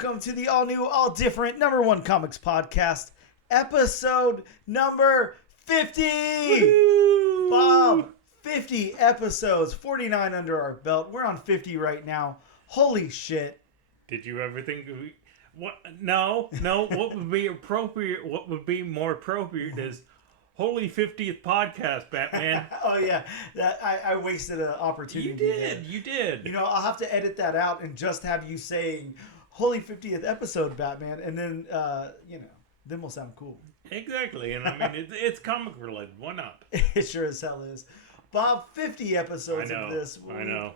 welcome to the all-new, all-different #1 Comics Podcast, episode number 50! Woo! Bob, 50 episodes, 49 under our belt. We're on 50 right now. Holy shit. Did you ever think... What? No. What would be appropriate? What would be more appropriate is... Holy 50th podcast, Batman. Oh, yeah. I wasted an opportunity. You did. You know, I'll have to edit that out and just have you saying, Holy 50th episode, Batman. And then, then we'll sound cool. Exactly. And I mean, it's comic related. Why not? It sure as hell is. Bob, 50 episodes of this. I know.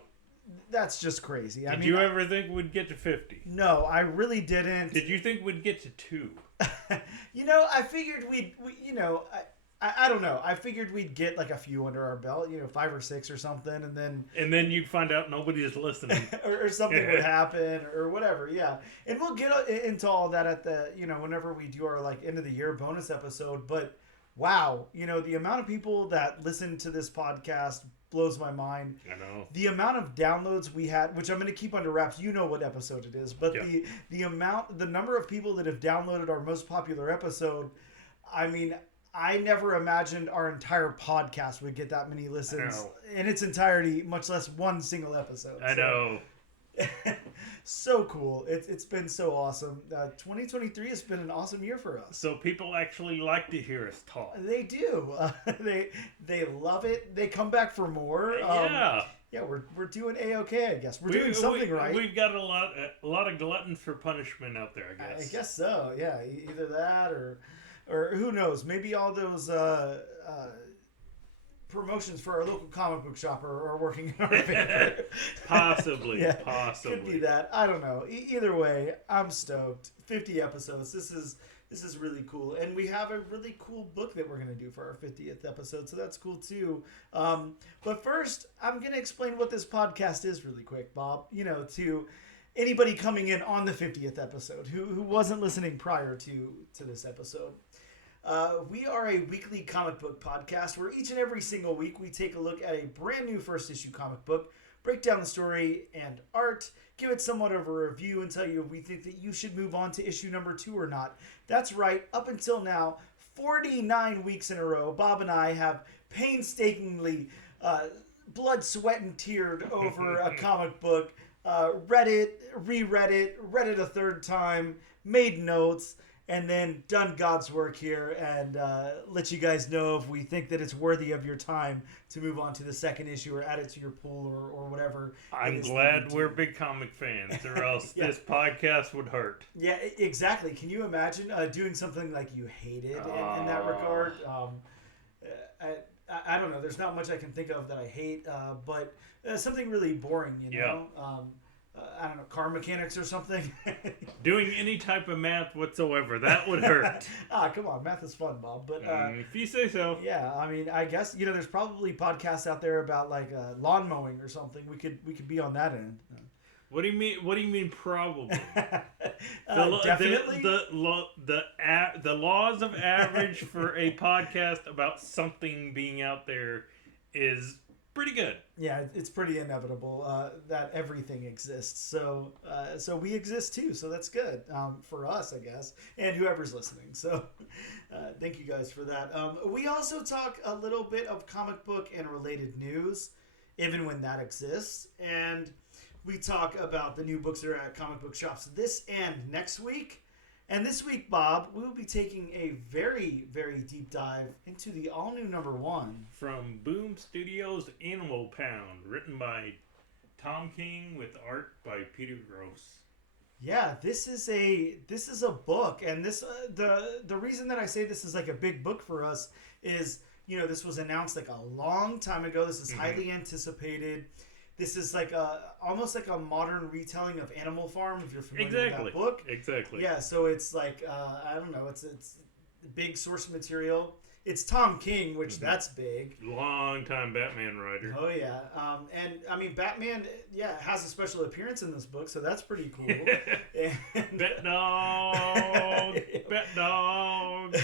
That's just crazy. Did you ever think we'd get to 50? No, I really didn't. Did you think we'd get to 2? I figured I don't know. I figured we'd get like a few under our belt, 5 or 6 or something, and then you'd find out nobody's listening, or something would happen, or whatever. Yeah, and we'll get into all that at the whenever we do our like end of the year bonus episode. But wow, the amount of people that listen to this podcast blows my mind. I know the amount of downloads we had, which I'm going to keep under wraps. You know what episode it is, but yeah. the number of people that have downloaded our most popular episode. I mean, I never imagined our entire podcast would get that many listens in its entirety, much less one single episode. I know. So cool. It's been so awesome. 2023 has been an awesome year for us. So people actually like to hear us talk. They do. They love it. They come back for more. Yeah, we're doing A-okay, I guess. We're doing something right. We've got a lot of gluttons for punishment out there, I guess. I guess so, yeah. Either that or who knows? Maybe all those promotions for our local comic book shop are working in our favor. Possibly. Could be that. I don't know. Either way, I'm stoked. 50 episodes. This is really cool, and we have a really cool book that we're going to do for our 50th episode, so that's cool too. But first, I'm going to explain what this podcast is really quick, Bob. To anybody coming in on the 50th episode who wasn't listening prior to this episode. We are a weekly comic book podcast where each and every single week we take a look at a brand new first issue comic book, break down the story and art, give it somewhat of a review, and tell you if we think that you should move on to issue number 2 or not. That's right, up until now, 49 weeks in a row, Bob and I have painstakingly blood, sweat, and teared over a comic book, read it, reread it, read it a third time, made notes, and then done God's work here and let you guys know if we think that it's worthy of your time to move on to the second issue or add it to your pool or whatever. I'm glad we're big comic fans, or else this podcast would hurt. Yeah, exactly. Can you imagine doing something like you hated in that regard? I don't know. There's not much I can think of that I hate, but something really boring, know? I don't know, car mechanics or something. Doing any type of math whatsoever, that would hurt. Come on, math is fun, Bob. But if you say so. Yeah, I mean, I guess there's probably podcasts out there about like lawn mowing or something. We could be on that end. What do you mean? What do you mean? Probably. Definitely. The laws of average for a podcast about something being out there is pretty good. Yeah, it's pretty inevitable that everything exists. So we exist too. So that's good for us, I guess, and whoever's listening. So thank you guys for that. We also talk a little bit of comic book and related news, even when that exists. And we talk about the new books that are at comic book shops this and next week. And this week, Bob, we will be taking a very, very deep dive into the all-new #1. From Boom Studios' Animal Pound, written by Tom King with art by Peter Gross. Yeah, this is a book, and this the reason that I say this is like a big book for us is, this was announced like a long time ago. This is highly anticipated. This is like almost like a modern retelling of Animal Farm, if you're familiar with that book. Exactly. Yeah, so it's like I don't know, it's big source material. It's Tom King, which that's big. Long time Batman writer. Oh yeah, and I mean Batman, has a special appearance in this book, so that's pretty cool. Bat dog, bat dog.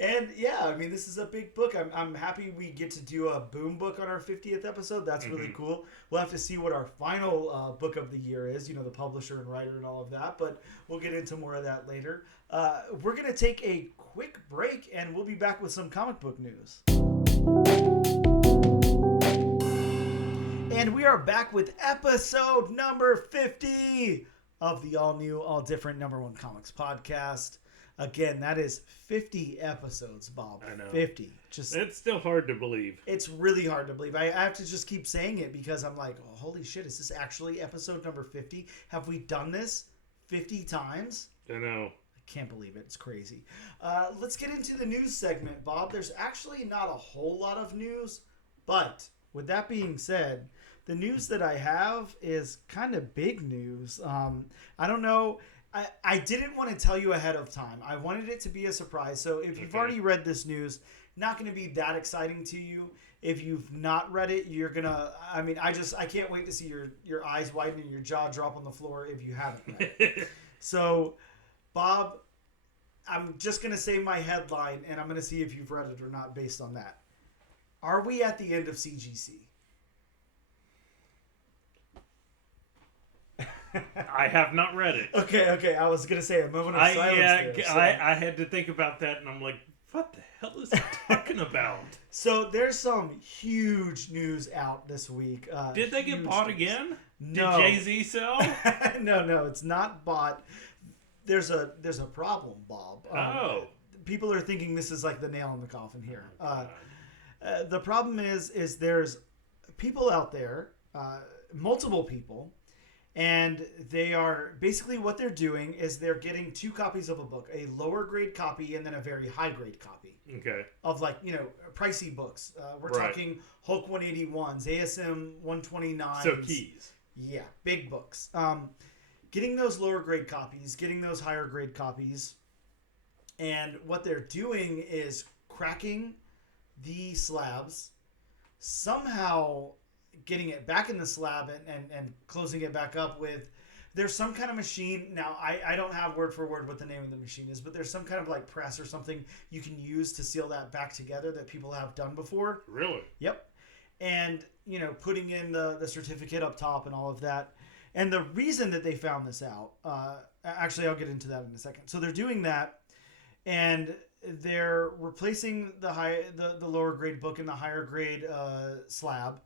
And yeah, I mean, this is a big book. I'm happy we get to do a Boom book on our 50th episode. That's really cool. We'll have to see what our final book of the year is, the publisher and writer and all of that, but we'll get into more of that later. We're going to take a quick break and we'll be back with some comic book news. And we are back with episode number 50 of the all-new, all-different #1 Comics podcast. Again, that is 50 episodes, Bob. I know. 50. It's still hard to believe. It's really hard to believe. I have to just keep saying it because I'm like, oh, holy shit, is this actually episode number 50? Have we done this 50 times? I know. I can't believe it. It's crazy. Let's get into the news segment, Bob. There's actually not a whole lot of news, but with that being said, the news that I have is kind of big news. I don't know. I didn't want to tell you ahead of time. I wanted it to be a surprise. So if you've already read this news, not going to be that exciting to you. If you've not read it, you're going to, I can't wait to see your eyes widen and your jaw drop on the floor if you haven't read it. So, Bob, I'm just going to say my headline and I'm going to see if you've read it or not based on that. Are we at the end of CGC? I have not read it. Okay. I was gonna say a moment of silence there. So. I had to think about that, and I'm like, what the hell is he talking about? So there's some huge news out this week. Did they get bought again? No. Did Jay-Z sell? No, it's not bought. There's a problem, Bob. People are thinking this is like the nail in the coffin here. The problem is there's people out there, multiple people. And they are basically what they're doing is they're getting 2 copies of a book, a lower grade copy and then a very high grade copy. Okay. Of pricey books. We're talking Hulk 181s, ASM 129s. So keys. Yeah, big books. Getting those lower grade copies, getting those higher grade copies. And what they're doing is cracking the slabs, somehow getting it back in the slab and closing it back up with, there's some kind of machine. Now, I don't have word for word what the name of the machine is, but there's some kind of like press or something you can use to seal that back together that people have done before. Really? Yep. And, putting in the certificate up top and all of that. And the reason that they found this out, actually, I'll get into that in a second. So they're doing that, and they're replacing the lower grade book in the higher grade slab,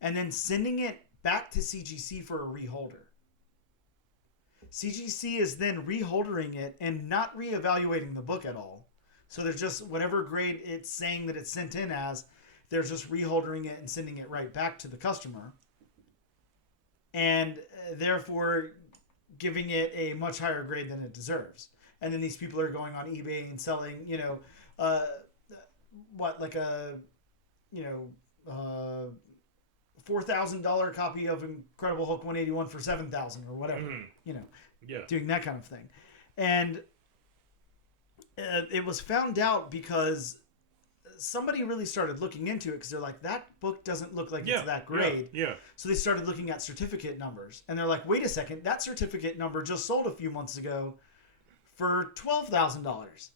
and then sending it back to CGC for a reholder. CGC is then reholdering it and not reevaluating the book at all. So they're just, whatever grade it's saying that it's sent in as, they're just reholdering it and sending it right back to the customer. And therefore giving it a much higher grade than it deserves. And then these people are going on eBay and selling, $4,000 copy of Incredible Hulk 181 for $7,000 or whatever, doing that kind of thing. And it was found out because somebody really started looking into it because they're like, that book doesn't look like it's that grade. Yeah. So they started looking at certificate numbers and they're like, wait a second, that certificate number just sold a few months ago for $12,000.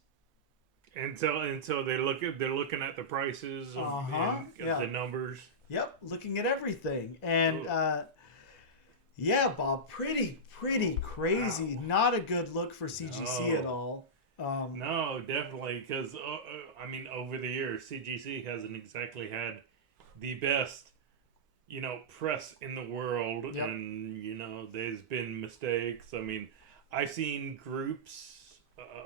And so they're looking at the prices of the numbers. Yep, looking at everything. And Bob, pretty crazy. Wow. Not a good look for CGC at all. No, definitely, because over the years, CGC hasn't exactly had the best, press in the world, and there's been mistakes. I've seen groups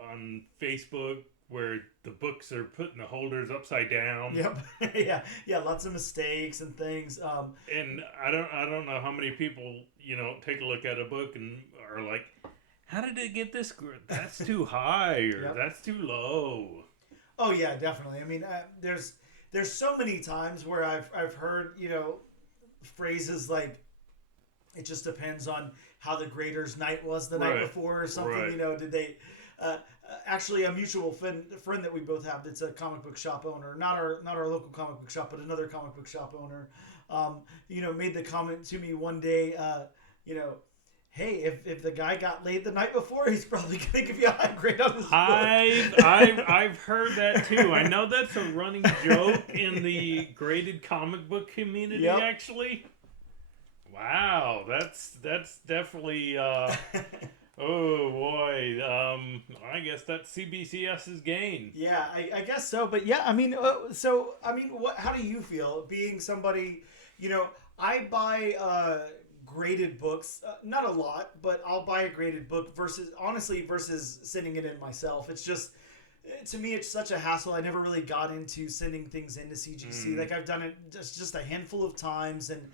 on Facebook where the books are putting the holders upside down. Yep. yeah, lots of mistakes and things. And I don't know how many people, take a look at a book and are like, how did it get this? That's too high, or that's too low. Oh yeah, definitely. There's so many times where I've heard, phrases like, it just depends on how the grader's night was the night before or something. Right. Did they... actually, a mutual friend that we both have that's a comic book shop owner, not our local comic book shop, but another comic book shop owner, made the comment to me one day, hey, if the guy got laid the night before, he's probably gonna give you a high grade on his book. I've heard that too. I know that's a running joke in the graded comic book community. Yep. Actually, wow, that's definitely. Oh boy, I guess that's CBCS's gain. Yeah, I guess so. But yeah, what? How do you feel being somebody? I buy graded books, not a lot, but I'll buy a graded book versus sending it in myself. It's just, to me, it's such a hassle. I never really got into sending things into CGC. Like, I've done it just a handful of times, and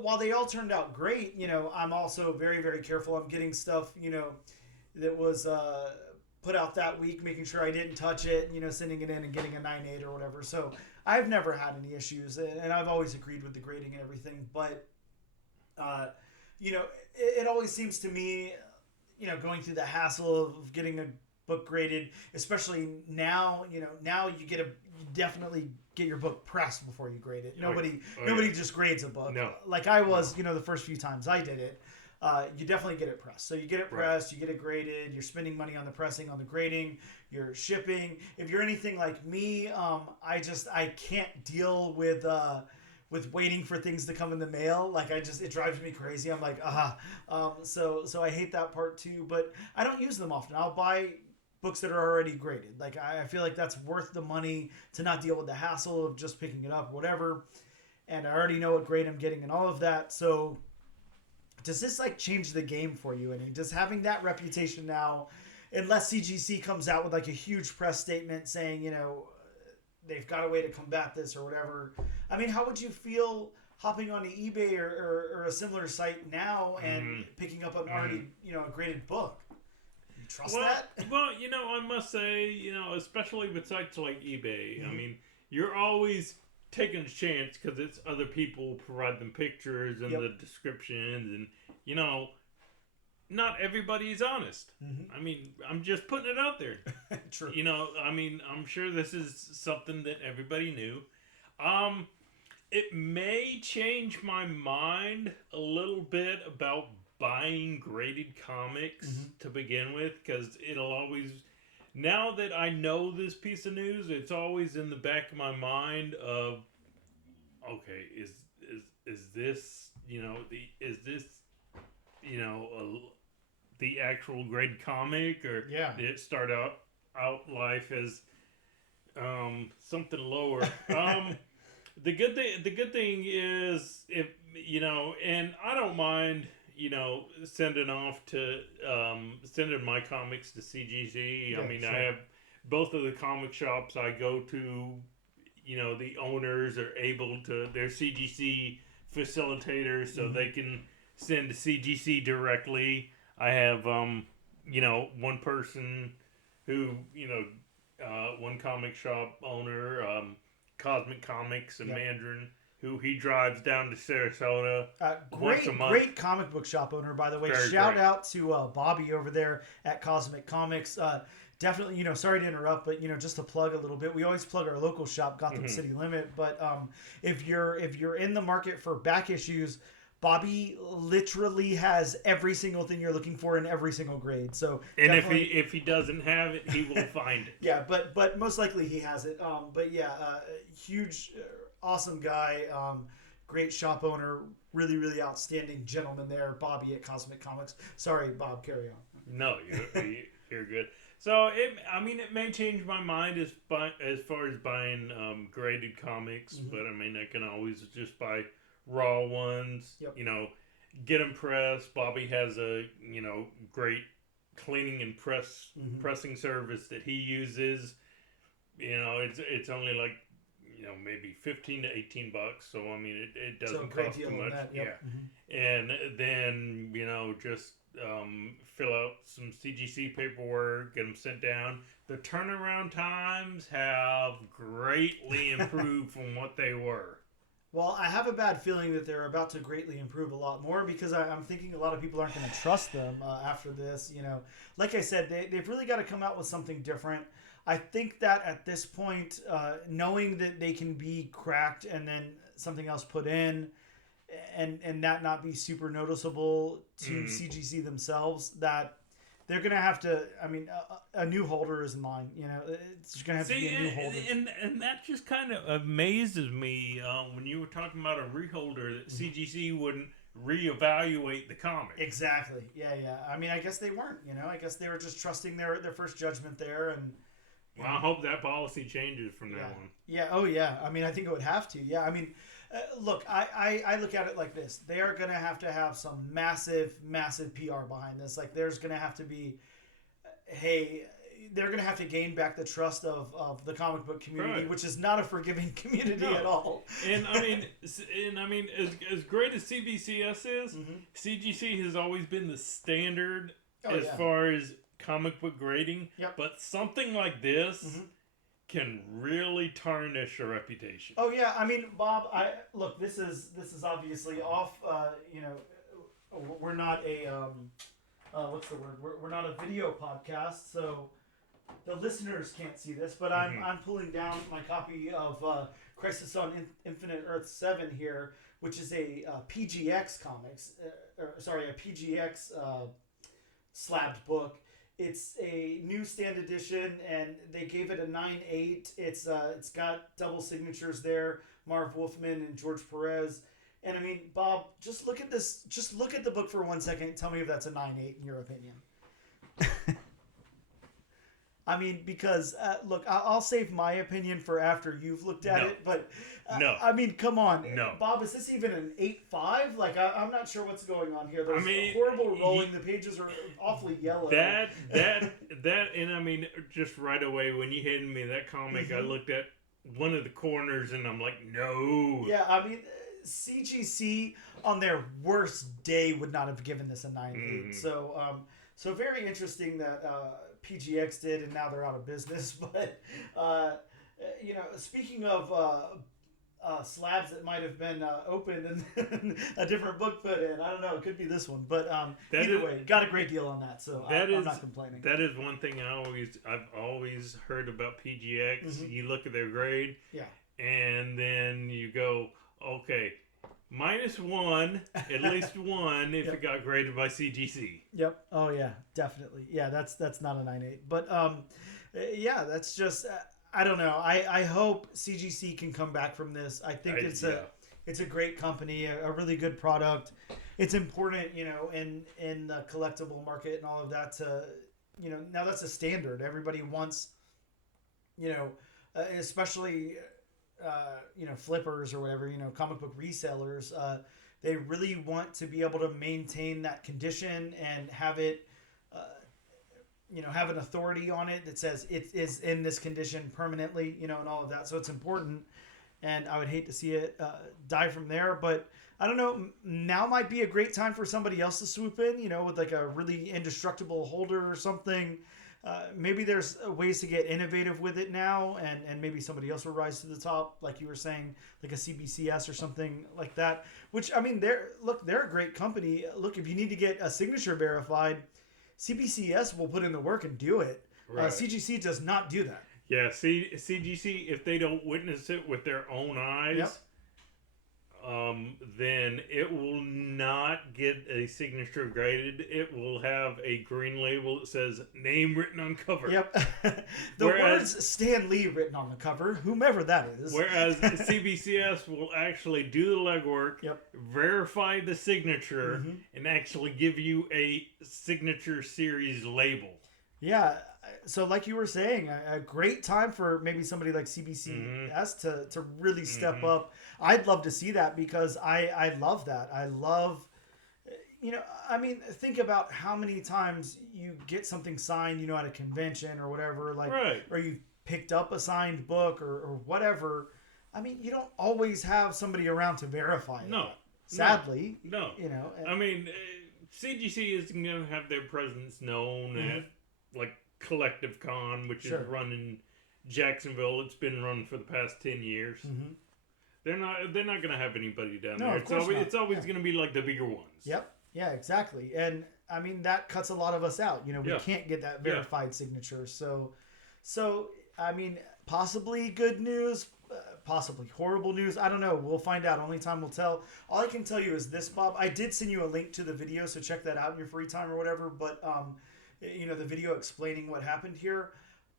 while they all turned out great, I'm also very, very careful. I'm getting stuff, that was put out that week, making sure I didn't touch it, sending it in and getting a 9.8 or whatever. So I've never had any issues, and I've always agreed with the grading and everything. But, it always seems to me, going through the hassle of getting a book graded, especially now, now you definitely get your book pressed before you grade it. Nobody just grades a book. No. Like I was, the first few times I did it. You definitely get it pressed. So you get it pressed, you get it graded, you're spending money on the pressing, on the grading, you're shipping. If you're anything like me, I can't deal with waiting for things to come in the mail. Like it drives me crazy. I'm like, so I hate that part too, but I don't use them often. I'll buy books that are already graded. Like I feel like that's worth the money to not deal with the hassle of just picking it up, whatever. And I already know what grade I'm getting and all of that. So does this change the game for you? And does having that reputation now, unless CGC comes out with a huge press statement saying, they've got a way to combat this or whatever. I mean, how would you feel hopping onto eBay or a similar site now and picking up an already, a graded book? You trust that? Well, I must say, especially with sites like eBay, I mean, you're always taking a chance because it's other people provide them pictures and the descriptions and, not everybody's honest. I mean, I'm just putting it out there. True. I mean, I'm sure this is something that everybody knew. It may change my mind a little bit about buying graded comics to begin with, because it'll always, now that I know this piece of news, it's always in the back of my mind of, okay, is this, the actual graded comic, or did it start out life as something lower? The good thing is, if and I don't mind sending my comics to CGC. I mean, sure. I have both of the comic shops I go to, the owners are able to, they're CGC facilitators, so they can send to CGC directly. I have one person who, one comic shop owner, Cosmic Comics in Mandarin, who he drives down to Sarasota once a month. Great comic book shop owner, by the way. Shout out to Bobby over there at Cosmic Comics. Definitely, sorry to interrupt, but just to plug a little bit, we always plug our local shop, Gotham City Limit. But if you're in the market for back issues, Bobby literally has every single thing you're looking for in every single grade. So, and if he doesn't have it, he will find it. Yeah, but most likely he has it. But yeah, huge, awesome guy, great shop owner, really, really outstanding gentleman there, Bobby at Cosmic Comics. Sorry, Bob, carry on. No, you're good. So it may change my mind as far as buying graded comics, but I mean, I can always just buy raw ones. Yep. Get them pressed. Bobby has a great cleaning and pressing service that he uses. It's only like maybe $15 to $18. So I mean, it doesn't cost too much. And then just fill out some CGC paperwork, get them sent down. The turnaround times have greatly improved from what they were. Well, I have a bad feeling that they're about to greatly improve a lot more, because I'm thinking a lot of people aren't going to trust them after this. Like I said, they've really got to come out with something different. I think that at this point, knowing that they can be cracked and then something else put in, and that not be super noticeable to CGC themselves, that they're going to have to, I mean, a new holder is in line. You know, it's going to have to be a new holder. And that just kind of amazes me when you were talking about a reholder, that CGC wouldn't reevaluate the comic. Exactly. Yeah. I mean, I guess they weren't, you know. I guess they were just trusting their first judgment there. And well, I hope that policy changes from now on. Yeah. Oh, yeah. I mean, I think it would have to. Yeah. I mean, look, I look at it like this. They are going to have some massive PR behind this. Like, there's going to have to be, hey, they're going to have to gain back the trust of the comic book community, which is not a forgiving community at all. And I mean, as great as CBCS is, CGC has always been the standard as far as comic book grading. Yep. But something like this can really tarnish a reputation. Oh yeah, I mean, Bob, look, this is obviously off. You know, we're not a what's the word? We're not a video podcast, so the listeners can't see this. But I'm pulling down my copy of Crisis on Infinite Earth 7 here, which is a PGX comics, a PGX slabbed book. It's a newsstand edition, and they gave it a 9.8. It's got double signatures there, Marv Wolfman and George Perez. And I mean, Bob, just look at this. Just look at the book for 1 second. Tell me if that's a 9.8 in your opinion. I mean, because look, I'll save my opinion for after you've looked at it. But no, I mean, come on, no, Bob, is this even an 8.5? Like, I'm not sure what's going on here. There's horrible rolling. The pages are awfully yellow. That, and I mean, just right away when you handed me that comic, I looked at one of the corners and I'm like, no. Yeah, I mean, CGC on their worst day would not have given this a 9.8. So very interesting that PGX did, and now they're out of business. But you know, speaking of slabs that might have been opened and a different book put in, I don't know. It could be this one, but either way, got a great deal on that. So I'm not complaining. That is one thing I've always heard about PGX. You look at their grade, and then you go, okay, -1, at least one, if it got graded by CGC. Yep. Oh yeah, definitely. Yeah, that's not a 9.8. But yeah, that's just I don't know. I hope CGC can come back from this. I think it's a great company, a really good product. It's important, you know, in the collectible market and all of that to, you know, now that's a standard. Everybody wants, you know, especially you know, flippers or whatever, you know, comic book resellers, they really want to be able to maintain that condition and have it, you know, have an authority on it that says it is in this condition permanently, you know, and all of that. So it's important, and I would hate to see it die from there. But I don't know, now might be a great time for somebody else to swoop in, you know, with like a really indestructible holder or something. Maybe there's ways to get innovative with it now, and maybe somebody else will rise to the top, like you were saying, like a CBCS or something like that. Which, I mean, they're a great company. Look, if you need to get a signature verified, CBCS will put in the work and do it. Right. CGC does not do that. Yeah, CGC, if they don't witness it with their own eyes, then it will not get a signature graded. It will have a green label that says name written on cover. Yep. Words Stan Lee written on the cover, whomever that is. Whereas CBCS will actually do the legwork, verify the signature, and actually give you a signature series label. Yeah. So like you were saying, a great time for maybe somebody like CBCS to really step up. I'd love to see that because I love that. I love, you know, I mean, think about how many times you get something signed, you know, at a convention or whatever, like, or you picked up a signed book or whatever. I mean, you don't always have somebody around to verify it. No. Sadly. No. You know. I mean, CGC is going to have their presence known at, like, Collective Con, which is run in Jacksonville. It's been run for the past 10 years. They're not going to have anybody down there. It's always going to be like the bigger ones. Yep. Yeah, exactly. And I mean, that cuts a lot of us out. You know, we can't get that verified signature. So I mean, possibly good news, possibly horrible news. I don't know. We'll find out. Only time will tell. All I can tell you is this, Bob. I did send you a link to the video, so check that out in your free time or whatever. But the video explaining what happened here.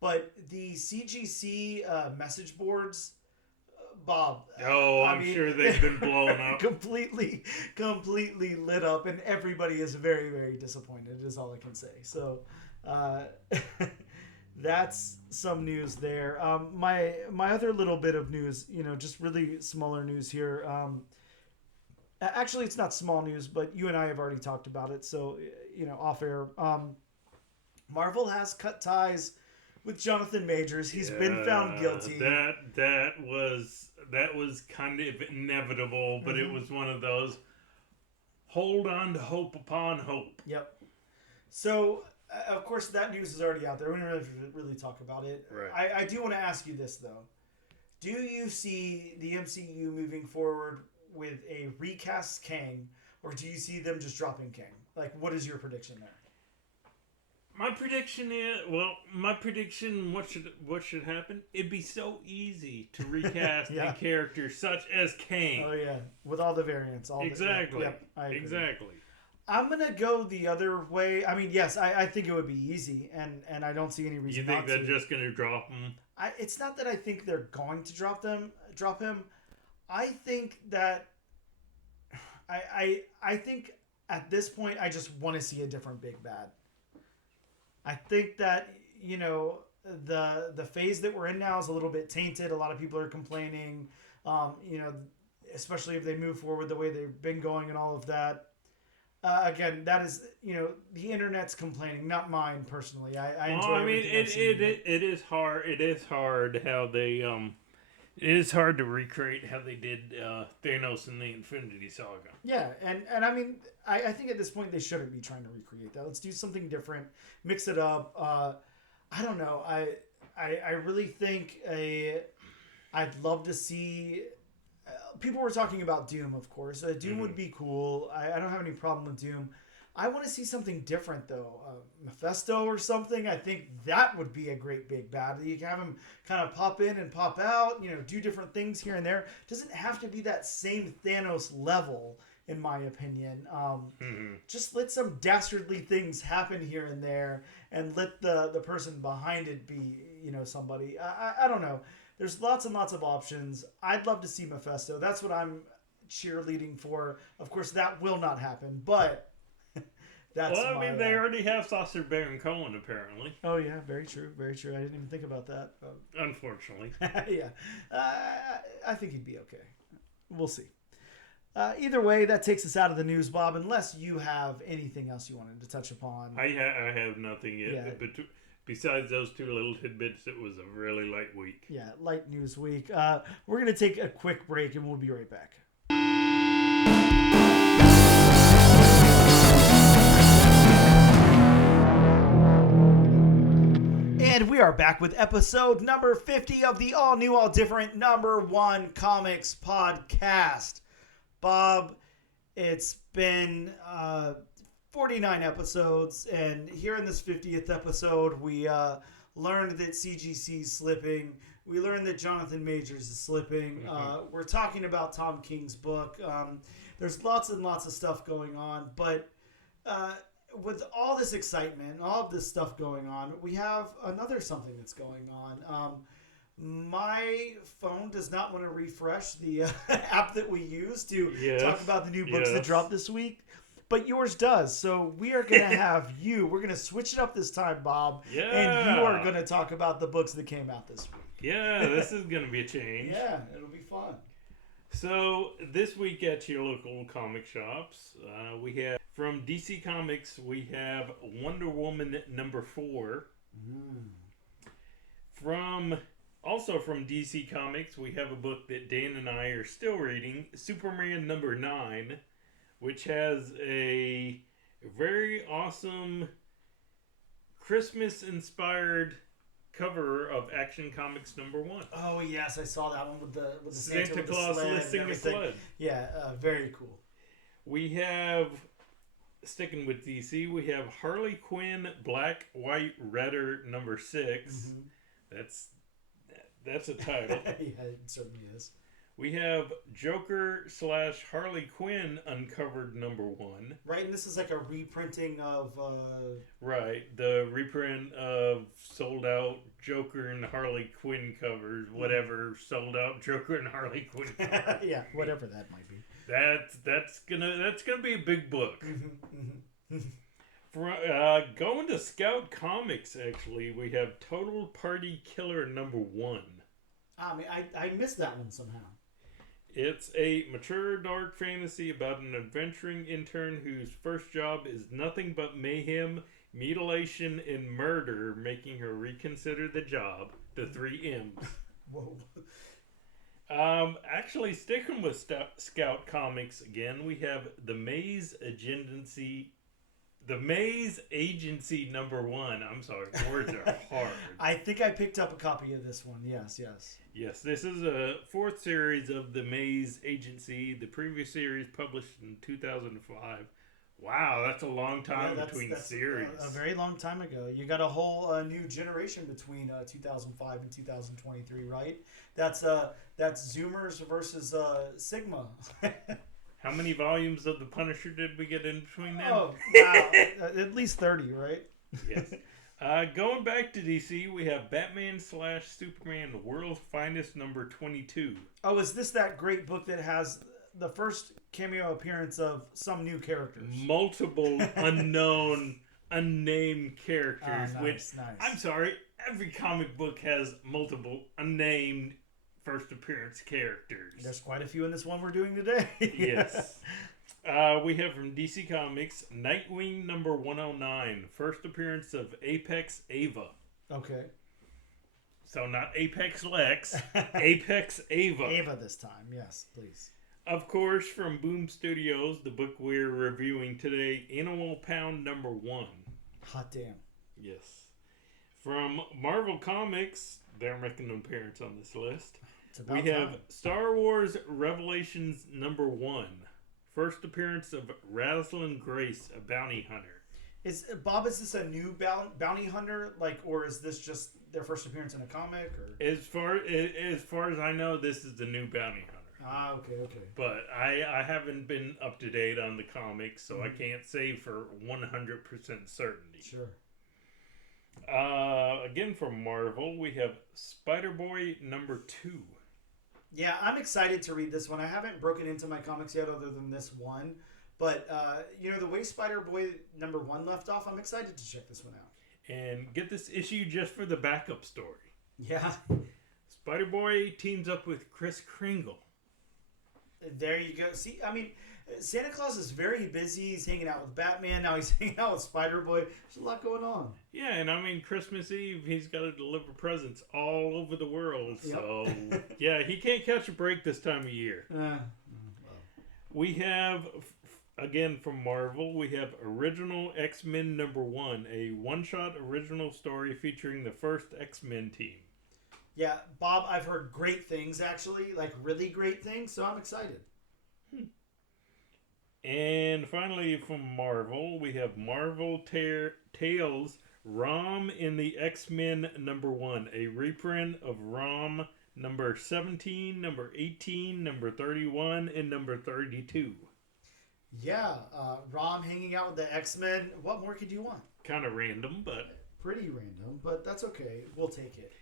But the CGC message boards, Bob. I'm sure they've been blown up. completely lit up, and everybody is very, very disappointed, is all I can say. So that's some news there. My other little bit of news, just really smaller news here. Actually, it's not small news, but you and I have already talked about it. So, off air. Marvel has cut ties with Jonathan Majors. He's been found guilty. That was kind of inevitable, but it was one of those hold on to hope upon hope. Yep. So, of course, that news is already out there. We don't really talk about it. Right. I do want to ask you this, though. Do you see the MCU moving forward with a recast Kang, or do you see them just dropping Kang? Like, what is your prediction there? My prediction, what should happen? It'd be so easy to recast a character such as Kang. Oh, yeah. With all the variants. Exactly. Yep, I agree. Exactly. I'm going to go the other way. I mean, yes, I think it would be easy, and I don't see any reason not to. You think they're just going to drop him? It's not that I think they're going to drop him. I think that... I think at this point, I just want to see a different big bad. I think that, the phase that we're in now is a little bit tainted. A lot of people are complaining, especially if they move forward the way they've been going and all of that. Again, that is, the internet's complaining, not mine personally. I enjoy it is hard. It is hard how they, it is hard to recreate how they did Thanos in the Infinity Saga. Yeah, and I mean, I think at this point they shouldn't be trying to recreate that. Let's do something different, mix it up. I don't know. I really think I'd love to see. People were talking about Doom, of course. Doom would be cool. I don't have any problem with Doom. I want to see something different, though. Mephisto or something. I think that would be a great big bad. You can have him kind of pop in and pop out, do different things here and there. Doesn't have to be that same Thanos level, in my opinion. Just let some dastardly things happen here and there, and let the person behind it be, somebody. I don't know. There's lots and lots of options. I'd love to see Mephisto. That's what I'm cheerleading for. Of course, that will not happen, but... they already have Sacha Baron Cohen, apparently. Oh, yeah, very true, very true. I didn't even think about that. Unfortunately. Yeah. I think he'd be okay. We'll see. Either way, that takes us out of the news, Bob, unless you have anything else you wanted to touch upon. I have nothing yet. Yeah. But besides those two little tidbits, it was a really light week. Yeah, light news week. We're going to take a quick break, and we'll be right back. And we are back with episode number 50 of the all new, all different #1 comics podcast. Bob, it's been 49 episodes, and here in this 50th episode, we learned that CGC is slipping. We learned that Jonathan Majors is slipping. We're talking about Tom King's book. There's lots and lots of stuff going on, but... with all this excitement, all of this stuff going on, we have another something that's going on. My phone does not want to refresh the app that we use to talk about the new books that dropped this week, but yours does. So we are going to have you. We're going to switch it up this time, Bob. Yeah. And you are going to talk about the books that came out this week. Yeah, this is going to be a change. Yeah, it'll be fun. So this week at your local comic shops, we have from DC Comics, we have Wonder Woman #4. Also from DC Comics, we have a book that Dan and I are still reading, Superman #9, which has a very awesome Christmas-inspired cover of Action Comics #1. Oh yes, I saw that one with the Santa Claus listing the sled. Yeah, very cool. We have, sticking with DC, we have Harley Quinn Black White Redder #6. That's a title. Yeah, it certainly is. We have Joker / Harley Quinn uncovered #1. Right, and this is like a reprinting of... Right, the reprint of sold out Joker and Harley Quinn covers, whatever sold out Joker and Harley Quinn covers. Yeah, whatever that might be. That's gonna be a big book. Going to Scout Comics, actually, we have Total Party Killer #1. I mean, I missed that one somehow. It's a mature dark fantasy about an adventuring intern whose first job is nothing but mayhem, mutilation, and murder, making her reconsider the job. The 3 M's. Whoa. Actually, sticking with Scout Comics again, we have the Maze Agency. The Maze Agency #1. I'm sorry, words are hard. I think I picked up a copy of this one. Yes. Yes, this is a 4th series of the Maze Agency. The previous series published in 2005. Wow, that's a long time between series. A very long time ago. You got a whole new generation between 2005 and 2023, right? That's Zoomers versus Sigma. How many volumes of The Punisher did we get in between then? Oh, wow. At least 30, right? Yes. Going back to DC, we have Batman / Superman, The World's Finest #22. Oh, is this that great book that has the first cameo appearance of some new characters? Multiple unknown, unnamed characters, nice. I'm sorry, every comic book has multiple unnamed first appearance characters. There's quite a few in this one we're doing today. Yes. We have from DC Comics, Nightwing #109, first appearance of Apex Ava. Okay. So not Apex Lex, Apex Ava. Ava this time, yes, please. Of course, from Boom Studios, the book we're reviewing today, Animal Pound #1. Hot damn. Yes. From Marvel Comics, they're making an appearance on this list. We have Star Wars Revelations #1. First appearance of Rosalind Grace, a bounty hunter. Is this a new bounty hunter, or is this just their first appearance in a comic? Or as far as I know, this is the new bounty hunter. Okay. But I haven't been up to date on the comics, so I can't say for 100% certainty. Sure. Again from Marvel, we have Spider-Boy #2. Yeah, I'm excited to read this one. I haven't broken into my comics yet other than this one. But, the way Spider-Boy #1 left off, I'm excited to check this one out. And get this issue just for the backup story. Yeah. Spider-Boy teams up with Kris Kringle. There you go. See, I mean, Santa Claus is very busy. He's hanging out with Batman. Now he's hanging out with Spider-Boy. There's a lot going on. Yeah, and I mean, Christmas Eve, he's got to deliver presents all over the world. Yep. So, yeah, he can't catch a break this time of year. We have, again from Marvel, we have Original X-Men #1, a one-shot original story featuring the first X-Men team. Yeah, Bob, I've heard great things, actually, really great things, so I'm excited. And finally, from Marvel, we have Marvel Tales Rom in the X-Men #1, a reprint of Rom #17, #18, #31, and #32. Yeah, Rom hanging out with the X-Men. What more could you want? Kind of random, but... Pretty random, but that's okay. We'll take it.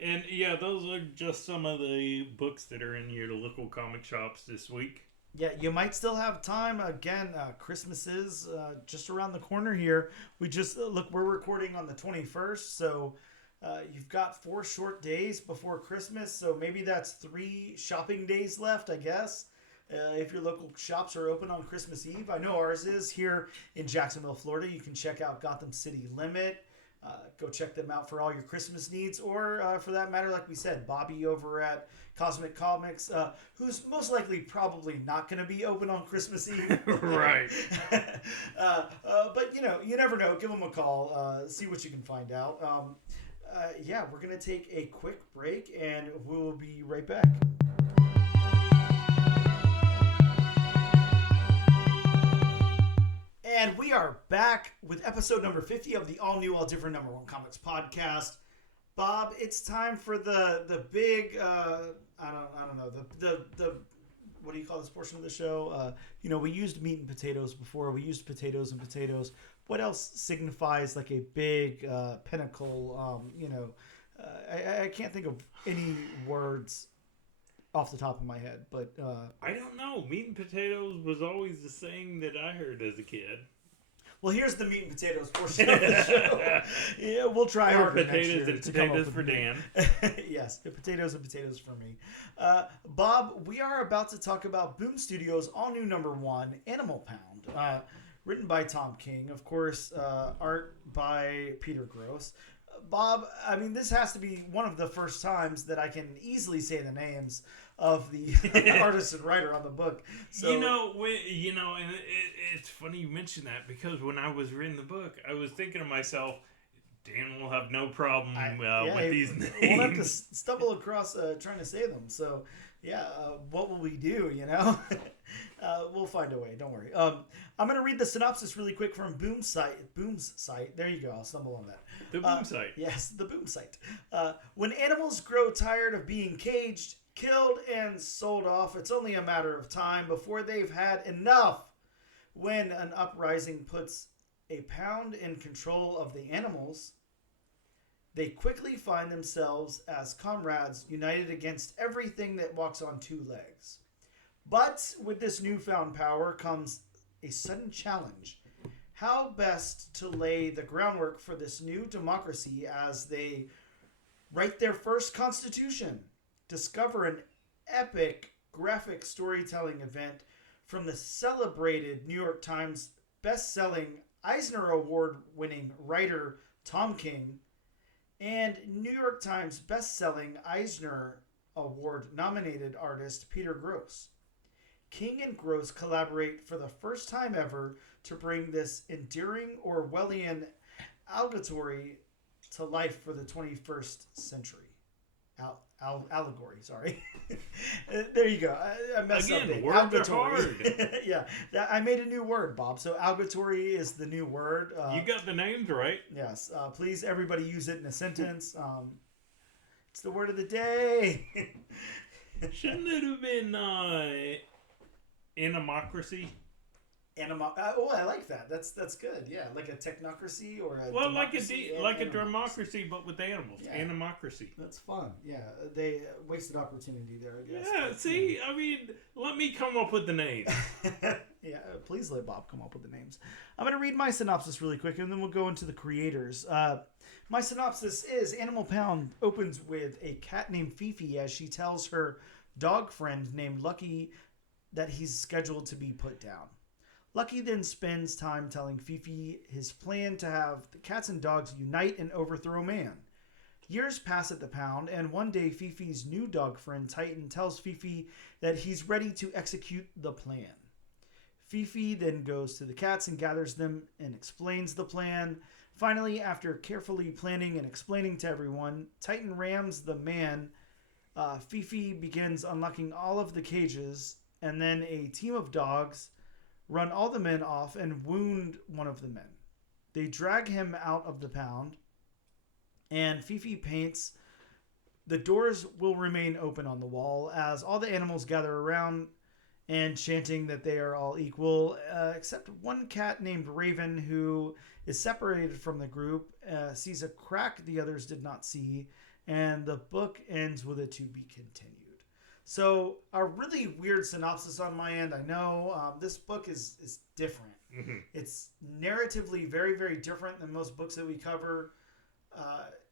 And yeah, those are just some of the books that are in your local comic shops this week. Yeah, you might still have time. Again, Christmas is just around the corner here. We just, we're recording on the 21st, so you've got 4 short days before Christmas, so maybe that's 3 shopping days left, I guess, if your local shops are open on Christmas Eve. I know ours is here in Jacksonville, Florida. You can check out Gotham City Limit. Go check them out for all your Christmas needs, or for that matter, like we said, Bobby over at Cosmic Comics, who's most likely probably not going to be open on Christmas Eve. Right. But, you never know. Give them a call. See what you can find out. Yeah, we're going to take a quick break, and we'll be right back. And we are back with episode number 50 of the all-new, all-different #1 Comics podcast. Bob, it's time for the big I don't know the what do you call this portion of the show? We used meat and potatoes before. We used potatoes and potatoes. What else signifies like a big pinnacle? I can't think of any words off the top of my head, but I don't know. Meat and potatoes was always the saying that I heard as a kid. Well, here's the meat and potatoes portion of the show. Yeah, we'll try harder next year. Potatoes for Dan. Yes, potatoes and potatoes for me. Bob, we are about to talk about Boom Studios' all-new #1, Animal Pound. Written by Tom King, of course, art by Peter Gross. Bob, I mean, this has to be one of the first times that I can easily say the names of the artist and writer on the book. So, and it's funny you mentioned that, because when I was reading the book, I was thinking to myself, Dan will have no problem with these names. We'll have to stumble across trying to say them. So, what will we do, We'll find a way. Don't worry. I'm going to read the synopsis really quick from Boom's site. There you go. I'll stumble on that. The Boom site. Yes, the Boom site. When animals grow tired of being caged, killed, and sold off, it's only a matter of time before they've had enough. When an uprising puts a pound in control of the animals, they quickly find themselves as comrades united against everything that walks on two legs. But with this newfound power comes a sudden challenge. How best to lay the groundwork for this new democracy as they write their first constitution, discover an epic graphic storytelling event from the celebrated New York Times best-selling Eisner Award-winning writer Tom King and New York Times best-selling Eisner Award-nominated artist Peter Gross. King and Gross collaborate for the first time ever to bring this endearing Orwellian allegory to life for the 21st century. Allegory, sorry. There you go. I messed up. Again, words are hard. Yeah, I made a new word, Bob. So allegory is the new word. You got the names right. Yes. Please, everybody use it in a sentence. It's the word of the day. Shouldn't it have been animocracy? I like that. That's good. Yeah, like a technocracy or a democracy a democracy, but with animals. Yeah. Animocracy. That's fun. Yeah, they wasted opportunity there, I guess. Yeah. See, I mean, let me come up with the names. Yeah, please let Bob come up with the names. I'm going to read my synopsis really quick, and then we'll go into the creators. My synopsis is Animal Pound opens with a cat named Fifi as she tells her dog friend named Lucky that he's scheduled to be put down. Lucky then spends time telling Fifi his plan to have the cats and dogs unite and overthrow man. Years pass at the pound, and one day Fifi's new dog friend Titan tells Fifi that he's ready to execute the plan. Fifi then goes to the cats and gathers them and explains the plan. Finally, after carefully planning and explaining to everyone, Titan rams the man. Fifi begins unlocking all of the cages, and then a team of dogs run all the men off and wound one of the men. They drag him out of the pound, and Fifi paints the doors will remain open on the wall as all the animals gather around and chanting that they are all equal, except one cat named Raven, who is separated from the group, sees a crack the others did not see, and the book ends with a to be continued. So a really weird synopsis on my end. I know this book is different. Mm-hmm. It's narratively very, very different than most books that we cover.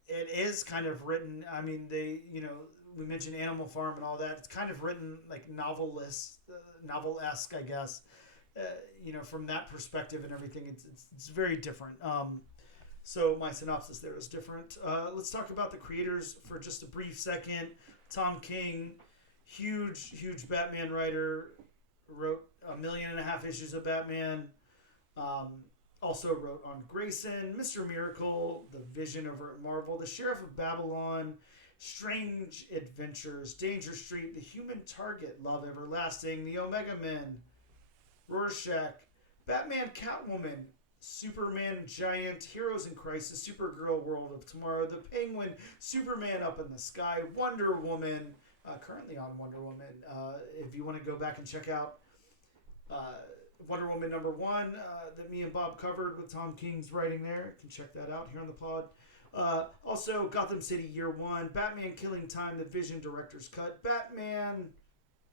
It is kind of written. I mean, we mentioned Animal Farm and all that. It's kind of written like novel-esque, I guess. From that perspective and everything, it's very different. So my synopsis there is different. Let's talk about the creators for just a brief second. Tom King. Huge Batman writer, wrote 1.5 million issues of Batman. Also wrote on Grayson, Mr. Miracle, The Vision over at Marvel, The Sheriff of Babylon, Strange Adventures, Danger Street, The Human Target, Love Everlasting, The Omega Men, Rorschach, Batman Catwoman, Superman Giant, Heroes in Crisis, Supergirl World of Tomorrow, The Penguin, Superman Up in the Sky, Wonder Woman, currently on Wonder Woman. If you want to go back and check out Wonder Woman #1 that me and Bob covered with Tom King's writing there, you can check that out here on the pod. Also, Gotham City Year 1, Batman Killing Time, the Vision Director's Cut, Batman,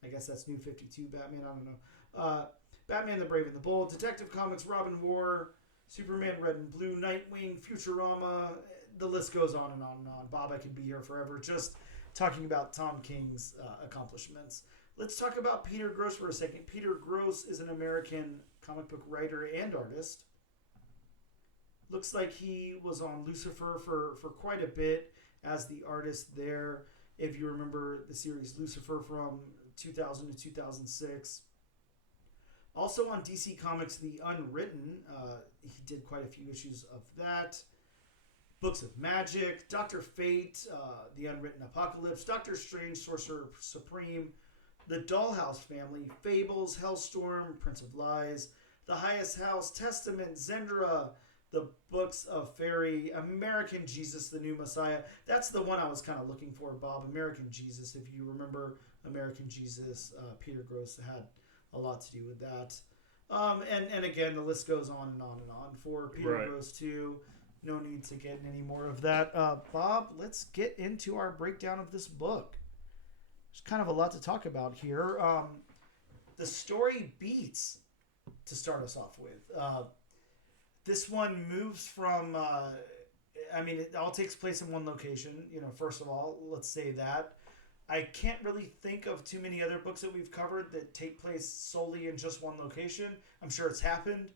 I guess that's New 52 Batman, I don't know. Batman the Brave and the Bold, Detective Comics, Robin War, Superman Red and Blue, Nightwing, Futurama, the list goes on and on and on. Bob, I could be here forever just talking about Tom King's accomplishments. Let's talk about Peter Gross for a second. Peter Gross is an American comic book writer and artist. Looks like he was on Lucifer for quite a bit as the artist there. If you remember the series Lucifer from 2000 to 2006. Also on DC Comics, The Unwritten. He did quite a few issues of that. Books of Magic, Dr. Fate, The Unwritten Apocalypse, Doctor Strange, Sorcerer Supreme, The Dollhouse Family, Fables, Hellstorm, Prince of Lies, The Highest House, Testament, Zendra, The Books of Fairy, American Jesus, The New Messiah. That's the one I was kind of looking for, Bob. American Jesus. If you remember American Jesus, Peter Gross had a lot to do with that. And again, the list goes on and on and on for Peter Gross too. No need to get in any more of that. Bob, let's get into our breakdown of this book. There's kind of a lot to talk about here. The story beats to start us off with. This one moves from, it all takes place in one location. First of all, let's say that. I can't really think of too many other books that we've covered that take place solely in just one location. I'm sure it's happened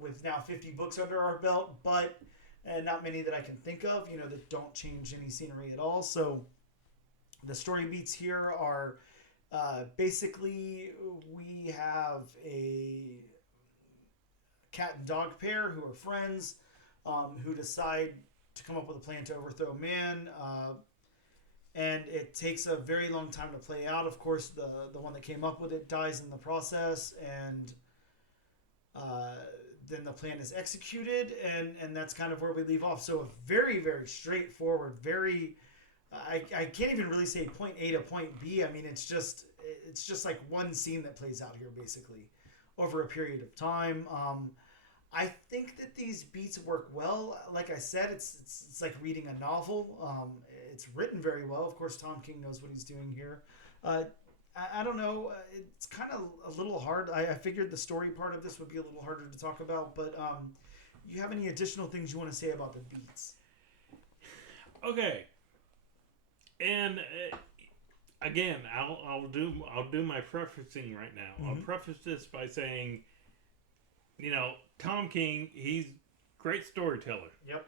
with now 50 books under our belt, but not many that I can think of, that don't change any scenery at all. So the story beats here are basically we have a cat and dog pair who are friends who decide to come up with a plan to overthrow man. And it takes a very long time to play out. Of course, the one that came up with it dies in the process, and then the plan is executed, and that's kind of where we leave off. So a very, very straightforward, very... I can't even really say point A to point B. I mean, it's just like one scene that plays out here, basically, over a period of time. I think that these beats work well. Like I said, it's like reading a novel. It's written very well. Of course, Tom King knows what he's doing here. I don't know. It's kind of a little hard. I figured the story part of this would be a little harder to talk about. But you have any additional things you want to say about the beats? Okay. And again, I'll do my prefacing right now. Mm-hmm. I'll preface this by saying, Tom King, he's great storyteller. Yep.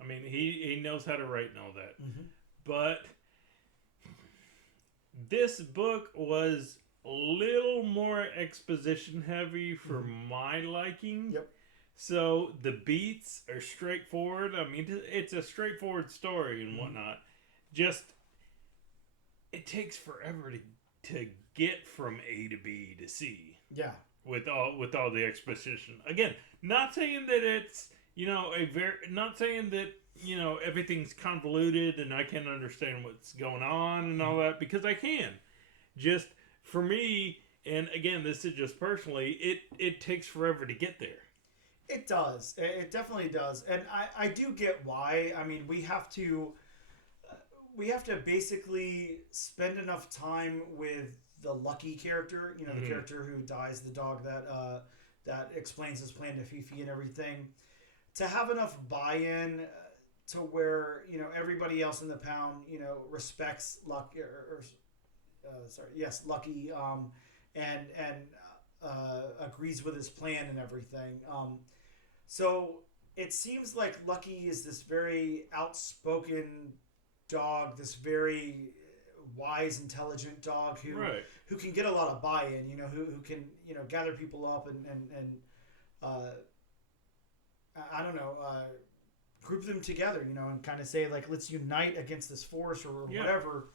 I mean, he knows how to write and all that. Mm-hmm. But this book was a little more exposition heavy for my liking. Yep. So the beats are straightforward. I mean, it's a straightforward story and whatnot. Just, it takes forever to get from A to B to C. Yeah. With all the exposition. Again, not saying that it's, not saying that, everything's convoluted and I can't understand what's going on and all that, because I can. Just for me, and again, this is just personally, it takes forever to get there. It does. It definitely does. And I do get why. I mean, we have to basically spend enough time with the Lucky character, the character who dies, the dog that explains his plan to Fifi and everything, to have enough buy-in to where everybody else in the pound respects Lucky Lucky and agrees with his plan and everything. So it seems like Lucky is this very outspoken dog, this very wise, intelligent dog who can get a lot of buy-in, who can gather people up and I don't know, group them together, and kind of say like, let's unite against this force or whatever.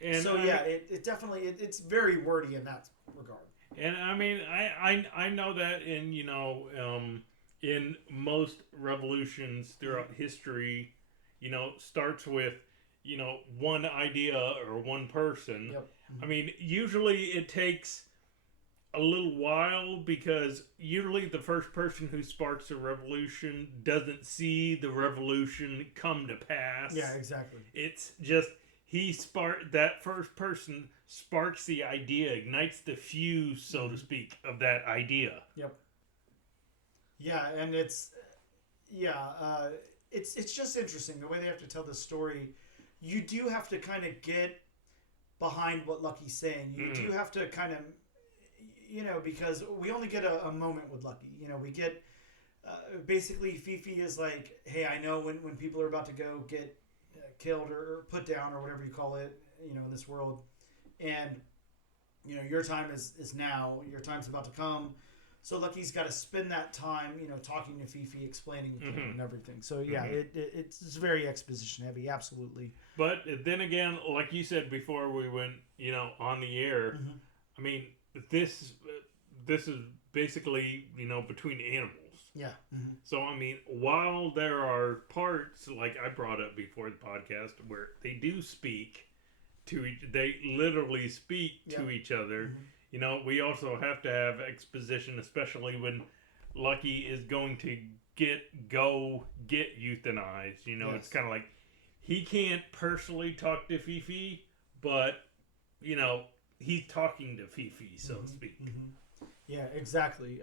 And so it definitely it's very wordy in that regard. And I mean, I know that in in most revolutions throughout history, starts with, one idea or one person. Yep. I mean, usually it takes a little while because usually the first person who sparks a revolution doesn't see the revolution come to pass. Yeah, exactly. It's just that first person sparks the idea, ignites the fuse, so to speak, of that idea. Yep. Yeah, and it's just interesting the way they have to tell this story. You do have to kind of get behind what Lucky's saying. You do have to kind of, because we only get a moment with Lucky. We get basically Fifi is like, hey, I know when people are about to go get killed or put down or whatever you call it, in this world, and your time is now. Your time's about to come. So Lucky's got to spend that time, talking to Fifi, explaining the plan and everything. So yeah, it's very exposition heavy, absolutely. But then again, like you said before we went, on the air, I mean, this is basically, between animals. Yeah. So I mean, while there are parts like I brought up before the podcast where they do speak they literally speak to each other. We also have to have exposition, especially when Lucky is going to get euthanized. It's kind of like he can't personally talk to Fifi, but he's talking to Fifi, so to speak. Yeah, exactly.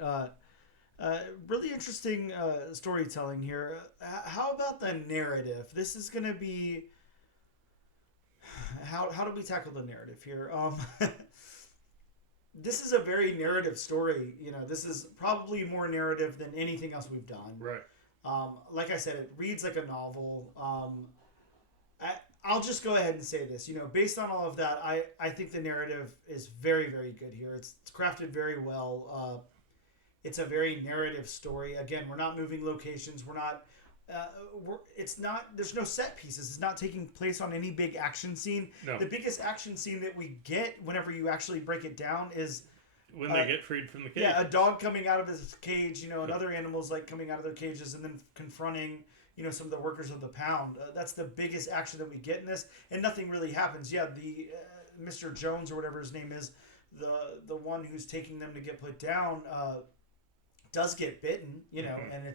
Really interesting storytelling here. How about the narrative? This is going to be how do we tackle the narrative here? This is a very narrative story. This is probably more narrative than anything else we've done. Right. Like I said, it reads like a novel. I'll just go ahead and say this. Based on all of that, I think the narrative is very, very good here. It's crafted very well. It's a very narrative story. Again, we're not moving locations. We're not. It's not. There's no set pieces. It's not taking place on any big action scene. No. The biggest action scene that we get, whenever you actually break it down, is when they get freed from the cage. Yeah, a dog coming out of his cage, and other animals like coming out of their cages and then confronting, some of the workers of the pound. That's the biggest action that we get in this, and nothing really happens. Yeah, the Mr. Jones or whatever his name is, the one who's taking them to get put down, does get bitten, and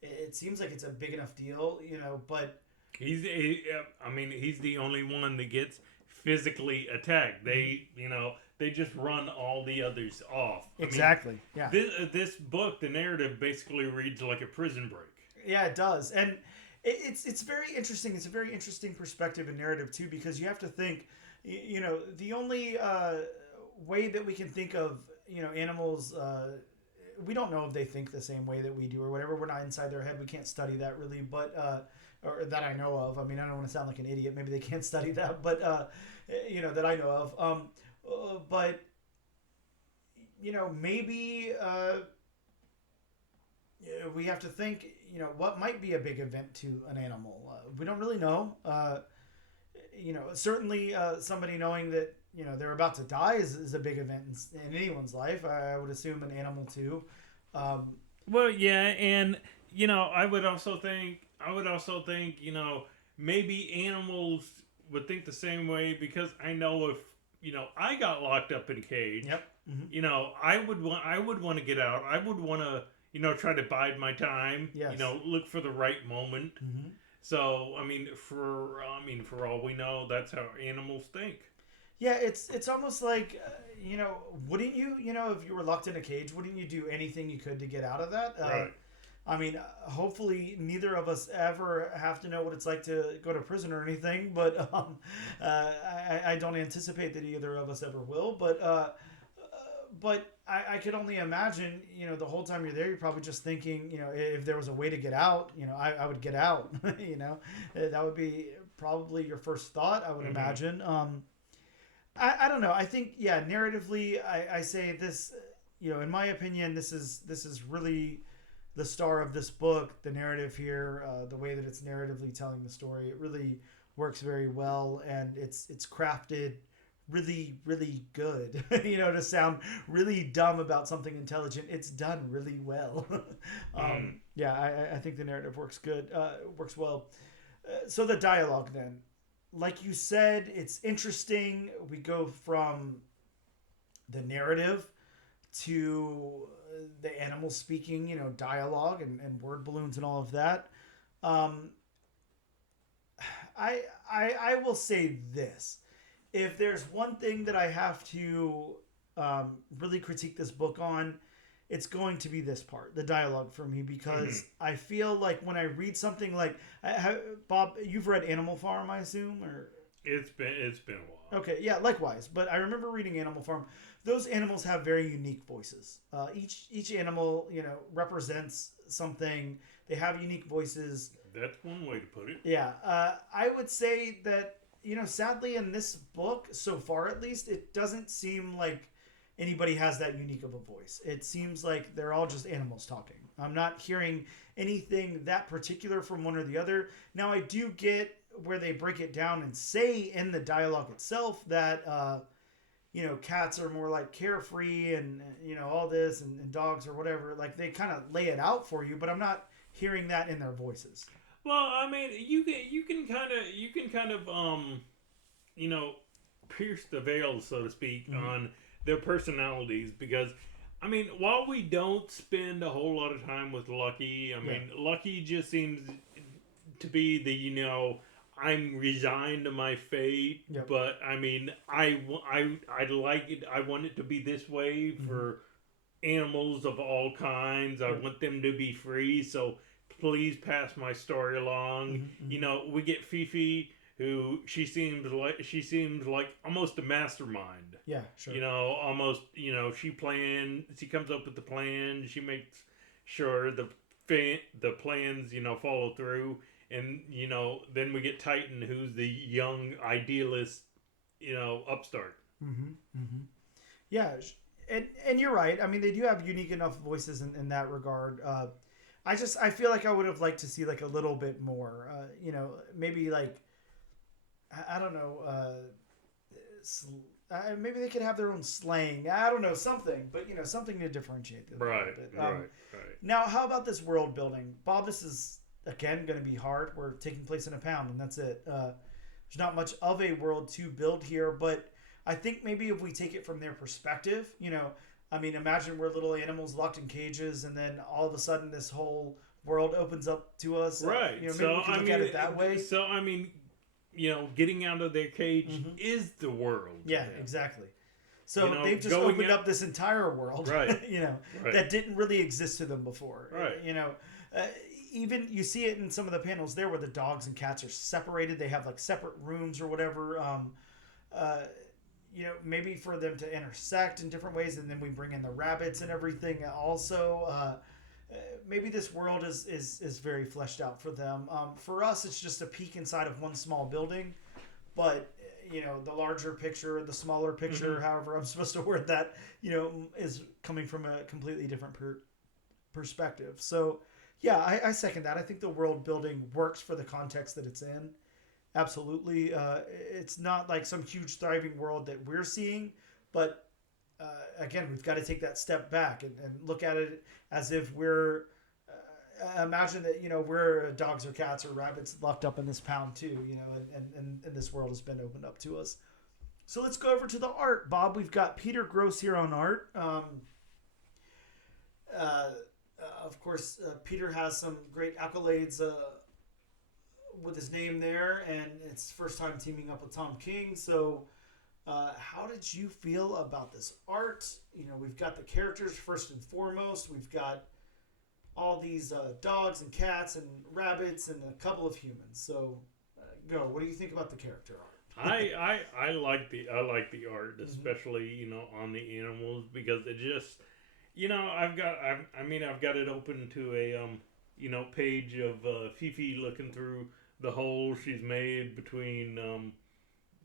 it seems like it's a big enough deal, but he's the only one that gets physically attacked. They just run all the others off. Exactly. Yeah. This book, the narrative basically reads like a prison break. Yeah, it does, and it's very interesting. It's a very interesting perspective and narrative too, because you have to think, the only way that we can think of, animals. We don't know if they think the same way that we do or whatever. We're not inside their head. We can't study that really, but or that I know of. I mean, I don't want to sound like an idiot. Maybe they can't study that, but that I know of. But maybe we have to think. What might be a big event to an animal. We don't really know. Certainly somebody knowing that. They're about to die is a big event in anyone's life. I would assume an animal too. Well, yeah, and I would also think, maybe animals would think the same way, because I know if I got locked up in a cage. Yep. I would want to get out. I would want to try to bide my time. Yes. Look for the right moment. So for all we know, that's how animals think. Yeah, it's almost like, wouldn't you, if you were locked in a cage, wouldn't you do anything you could to get out of that? Right. I mean, hopefully neither of us ever have to know what it's like to go to prison or anything, but I don't anticipate that either of us ever will. But I could only imagine, the whole time you're there, you're probably just thinking, if there was a way to get out, I would get out. That would be probably your first thought, I would imagine. I don't know. I think, narratively, I say this, in my opinion, this is really the star of this book, the narrative here, the way that it's narratively telling the story. It really works very well, and it's crafted really, really good. To sound really dumb about something intelligent, it's done really well. Yeah, I think the narrative works good, works well. So the dialogue then, like you said, it's interesting. We go from the narrative to the animals speaking, dialogue and word balloons and all of that. Um, I will say this: if there's one thing that I have to really critique this book on, it's going to be this part, the dialogue for me, because I feel like when I read something like Bob, you've read Animal Farm, I assume, or it's been a while. okay, yeah, likewise. But I remember reading Animal Farm. Those animals have very unique voices. Each animal, represents something. They have unique voices. That's one way to put it. Yeah, I would say that sadly in this book so far, at least, it doesn't seem like anybody has that unique of a voice. It seems like they're all just animals talking. I'm not hearing anything that particular from one or the other. Now, I do get where they break it down and say in the dialogue itself that cats are more like carefree and all this, and dogs or whatever. Like, they kind of lay it out for you, but I'm not hearing that in their voices. Well, I mean, you can kind of pierce the veil, so to speak, on their personalities, because I mean, while we don't spend a whole lot of time with Lucky, I mean, Lucky just seems to be the I'm resigned to my fate, but I mean, I like it. I want it to be this way for animals of all kinds. I want them to be free, so please pass my story along. We get Fifi, who she seems like almost a mastermind. Yeah, sure. Almost, she comes up with the plan, she makes sure the plans, follow through. And, then we get Titan, who's the young idealist, upstart. Yeah, and you're right. I mean, they do have unique enough voices in that regard. I feel like I would have liked to see like a little bit more. Maybe like, I don't know. Maybe they could have their own slang. I don't know, something, but something to differentiate them. Right. Now, how about this world building, Bob? This is again going to be hard. We're taking place in a pound, and that's it. There's not much of a world to build here, but I think maybe if we take it from their perspective, I mean, imagine we're little animals locked in cages, and then all of a sudden this whole world opens up to us. Right. Maybe we can look at it that way. So, I mean, getting out of their cage is the world. Yeah, exactly. So they've just opened up this entire world, right? That didn't really exist to them before. Right. Even you see it in some of the panels there where the dogs and cats are separated. They have like separate rooms or whatever. Maybe for them to intersect in different ways, and then we bring in the rabbits and everything. Also, maybe this world is very fleshed out for them. For us, it's just a peek inside of one small building, but the larger picture, the smaller picture, however I'm supposed to word that, is coming from a completely different perspective. So, yeah, I second that. I think the world building works for the context that it's in. Absolutely. It's not like some huge thriving world that we're seeing, but again, we've got to take that step back and look at it as if we're imagine that we're dogs or cats or rabbits locked up in this pound too, and this world has been opened up to us. So let's go over to the art, Bob. We've got Peter Gross here on art. Of course, Peter has some great accolades with his name there, and it's first time teaming up with Tom King. So how did you feel about this art? We've got the characters first and foremost. We've got all these dogs and cats and rabbits and a couple of humans. So go. What do you think about the character art? I like the art, especially on the animals, because it just I've got it open to a page of Fifi looking through the hole she's made between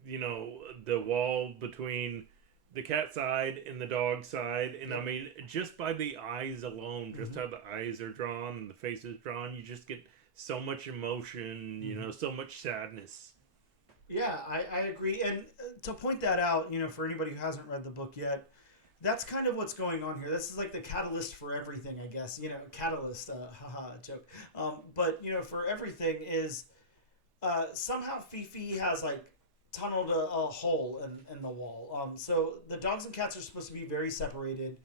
the wall between the cat side and the dog side, and I mean, just by the eyes alone, just how the eyes are drawn and the face is drawn, you just get so much emotion, so much sadness. Yeah, I agree. And to point that out, for anybody who hasn't read the book yet, that's kind of what's going on here. This is like the catalyst for everything, I guess. Catalyst, haha, joke. But, for everything is somehow Fifi has like tunneled a hole in the wall. So the dogs and cats are supposed to be very separated,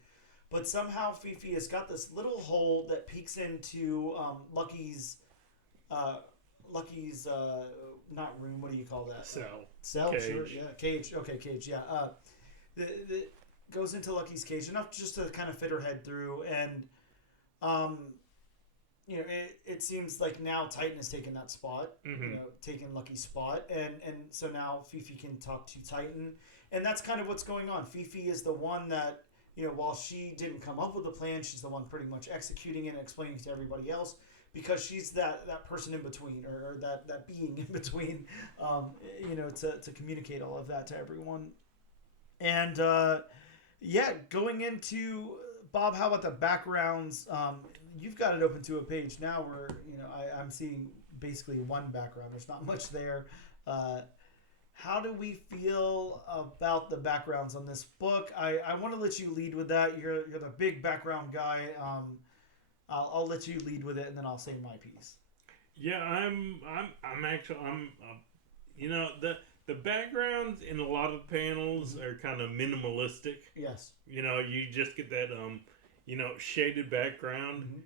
but somehow Fifi has got this little hole that peeks into Lucky's not room. What do you call that? Cell. Cage. Sure. Yeah. Cage. Okay. Cage. Yeah. The goes into Lucky's cage enough just to kind of fit her head through, and it seems like now Titan has taken that spot, taken Lucky's spot, and so now Fifi can talk to Titan, and that's kind of what's going on. Fifi is the one that, while she didn't come up with the plan, she's the one pretty much executing it and explaining it to everybody else, because she's that person in between, or that being in between, to communicate all of that to everyone. And going into Bob, how about the backgrounds? You've got it open to a page now where I'm seeing basically one background. There's not much there. How do we feel about the backgrounds on this book? I want to let you lead with that. You're the big background guy. I'll let you lead with it, and then I'll say my piece. Yeah, I'm the backgrounds in a lot of panels are kind of minimalistic. Yes. You just get that shaded background. Mm-hmm.